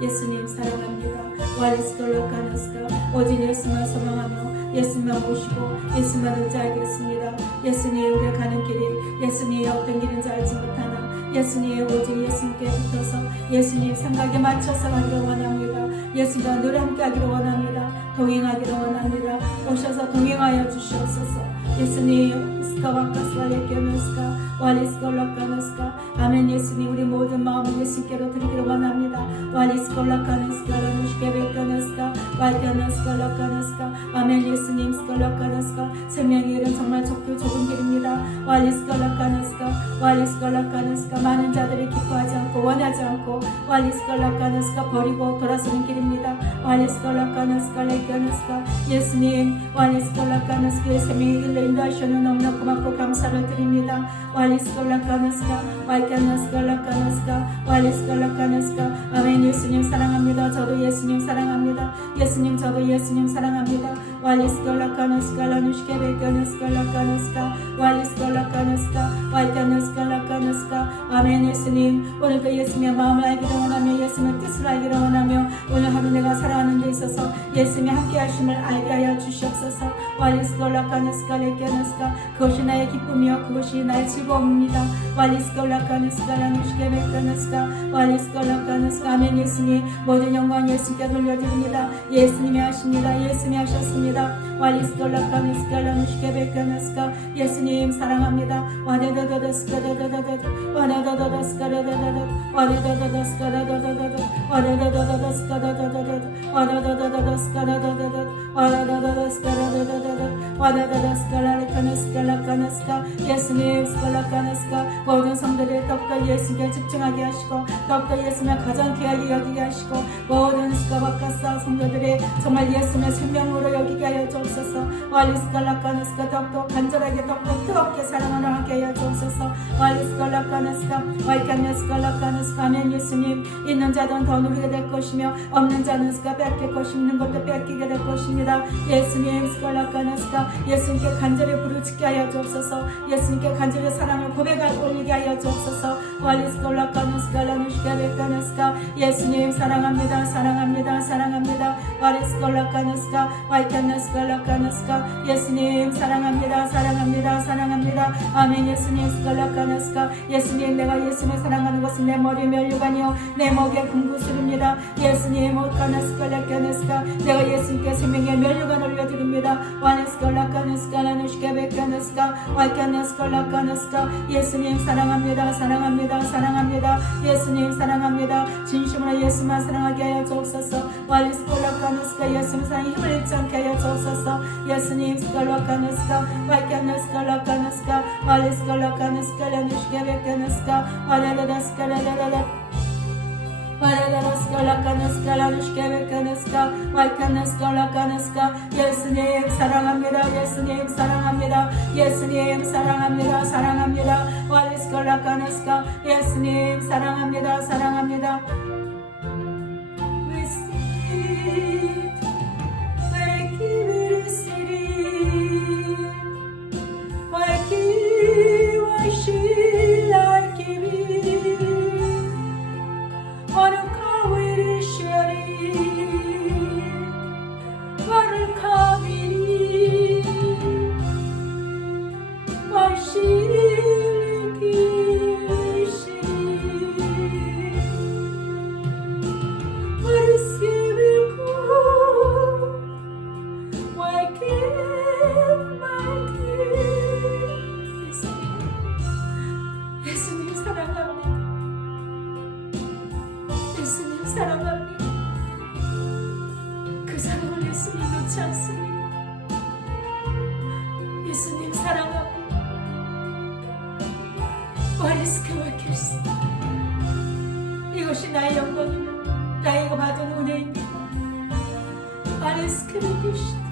예수님 사랑합니다. 와리스컬락가나스카 오직 예수만 소망하며 예수만 모시고 예수만 의지하겠습니다. 예수님 우리가 가는 길이 예수님의 어떤 길인지 알지 못하나 예수님 오직 예수님께 붙어서 예수님 생각에 맞춰서 가기를 원합니다. 예수님과 늘 함께 하기를 원합니다. 동행하기를 원합니다. 오셔서 동행하여 주시옵소서. 예수님 스카와카스와레케노스카 와리스콜라카노스카 아멘. 예수님 우리 모든 마음을 예수님께로 드리기를 원합니다. 와리스콜라카노스카 라누시케베카노스카 와이카나스칼라카나스카 아멘. 예수님 스칼라카나스카 생명의 길은 정말 좁고 좁은 길입니다. 왈리스칼라카나스카 왈리스칼라카나스카 많은 자들이 기뻐하지 않고 원하지 않고 왈리스칼라카나스카 버리고 돌아서는 길입니다. 왈리스칼라카나스카 레카나스카 예수님 왈리스칼라카나스카의 생명의 길로 인도하시는 너무나 고맙고 감사를 드립니다. 왈리스칼라카나스카 와이카나스칼라카나스카 왈리스칼라카나스카 아멘. 예수님 사랑합니다. 저도 예수님 사랑합니다. 예수님 저도 예수님 사랑합니다. 왈리스칼라카나스카 라누시케베카나스칼라카나스카 왈리스칼라카나스카 와이카나스칼라카나스카 아멘. 예수님 오늘도 예수님의 마음을 알기를 원하며 예수님의 뜻을 알기를 원하며 오늘 하루 내가 살아가는 데 있어서 예수님이 함께 하심을 알게 하여 주시옵소서. 왈리스칼라카나스카 레카나스카 그것이 나의 기쁨이요 그것이 나의 즐거움입니다. 왈리스칼라카나스카 라누시케베카나스카 왈리스칼라카나스카 아멘. 예수님 모든 영광 예수님께 돌려드립니다. 예수님이 하십니다. 예수님이 하셨습니다. 왈리스칼라카나스카 라누시케베카나스카 예수님 사랑합니다. 와다다다다스카다다다다 와다다다다스카다다다다 와다다다다스카다다다다 와다다다다스카다다다다 와다다다다스카다다다다 와다다다다스카다다다다 와다다다스칼라레카나스칼라카나스카 예수님 스칼라카나스카 모든 성도들 더욱더 예수님께 집중하게 하시고 더욱더 예수님의 가장 귀하게 여기게 하시고 모든 스카바카사 성도들이 정말 예수님의 생명으로 여기게 하여 주옵소서. 왈리스칼라카나스카 더욱더 간절하게 더욱더 뜨겁게 사랑하는 하게 하여 주옵소서. 왈리스칼라카나스카 와이카나스칼라카나스카 아멘. 예수님 있는 자는 더 누리게 될 것이며 없는 자는 스카 뺏길 것이 있는 것도 뺏기게 될 것입니다. 예수님 스칼라카나스카 예수님께 간절히 부르짖게 하여 주옵소서. 예수님께 간절히 사랑을 고백을 올리게 하여 주옵소서. 왈리스칼라카나스카 라누시카베카나스카 예수님 사랑합니다. 사랑합니다. 사랑합니다. 왈리스칼라카나스카 와이카나스칼라카나스카 예수님 사랑합니다. 사랑합니다. 사랑합니다. 아멘. 예수님 스칼라카나스카 예수님 내가 예수님을 사랑하는 것은 내 머리 멸류관이요 내 목의 금구슬입니다. 예수님 오카나스칼라카나스카 내가 예수님께 생명의 멸류관 올려드립니다. 와네스칼라카나스카 라누시케베카나스카 와이카나스칼라카나스카 예수님 사랑합니다. 사랑합니다. 사랑합니다. 예수님 사랑합니다. 진심으로 예수만 사랑하게 하여 주옵소서. 왈리스칼라카나스카 예수님 사랑에 힘을 잃지 않게 하여 주옵소서. 예수님 스칼라카나스카 와이카나스칼라카나스카 왈리스칼라카나스카 라누시케베카나스카 와다다다스칼라다다다 와다다다스칼라카나스카 라누시케베카나스카 와이카나스칼라카나스카 예수님 사랑합니다. 예수님 사랑합니다. 예수님 사랑합니다. 사랑합니다. 왈리스칼라카나스카 예수님 사랑합니다. 사랑합니다. 사랑합니다. 그 사랑을 예수님 놓지 않습니다. 예수님 사랑합니다. 와리스케와케스 이것이 나의 영광이며 나의 받은 은혜입니다. 와리스케와케스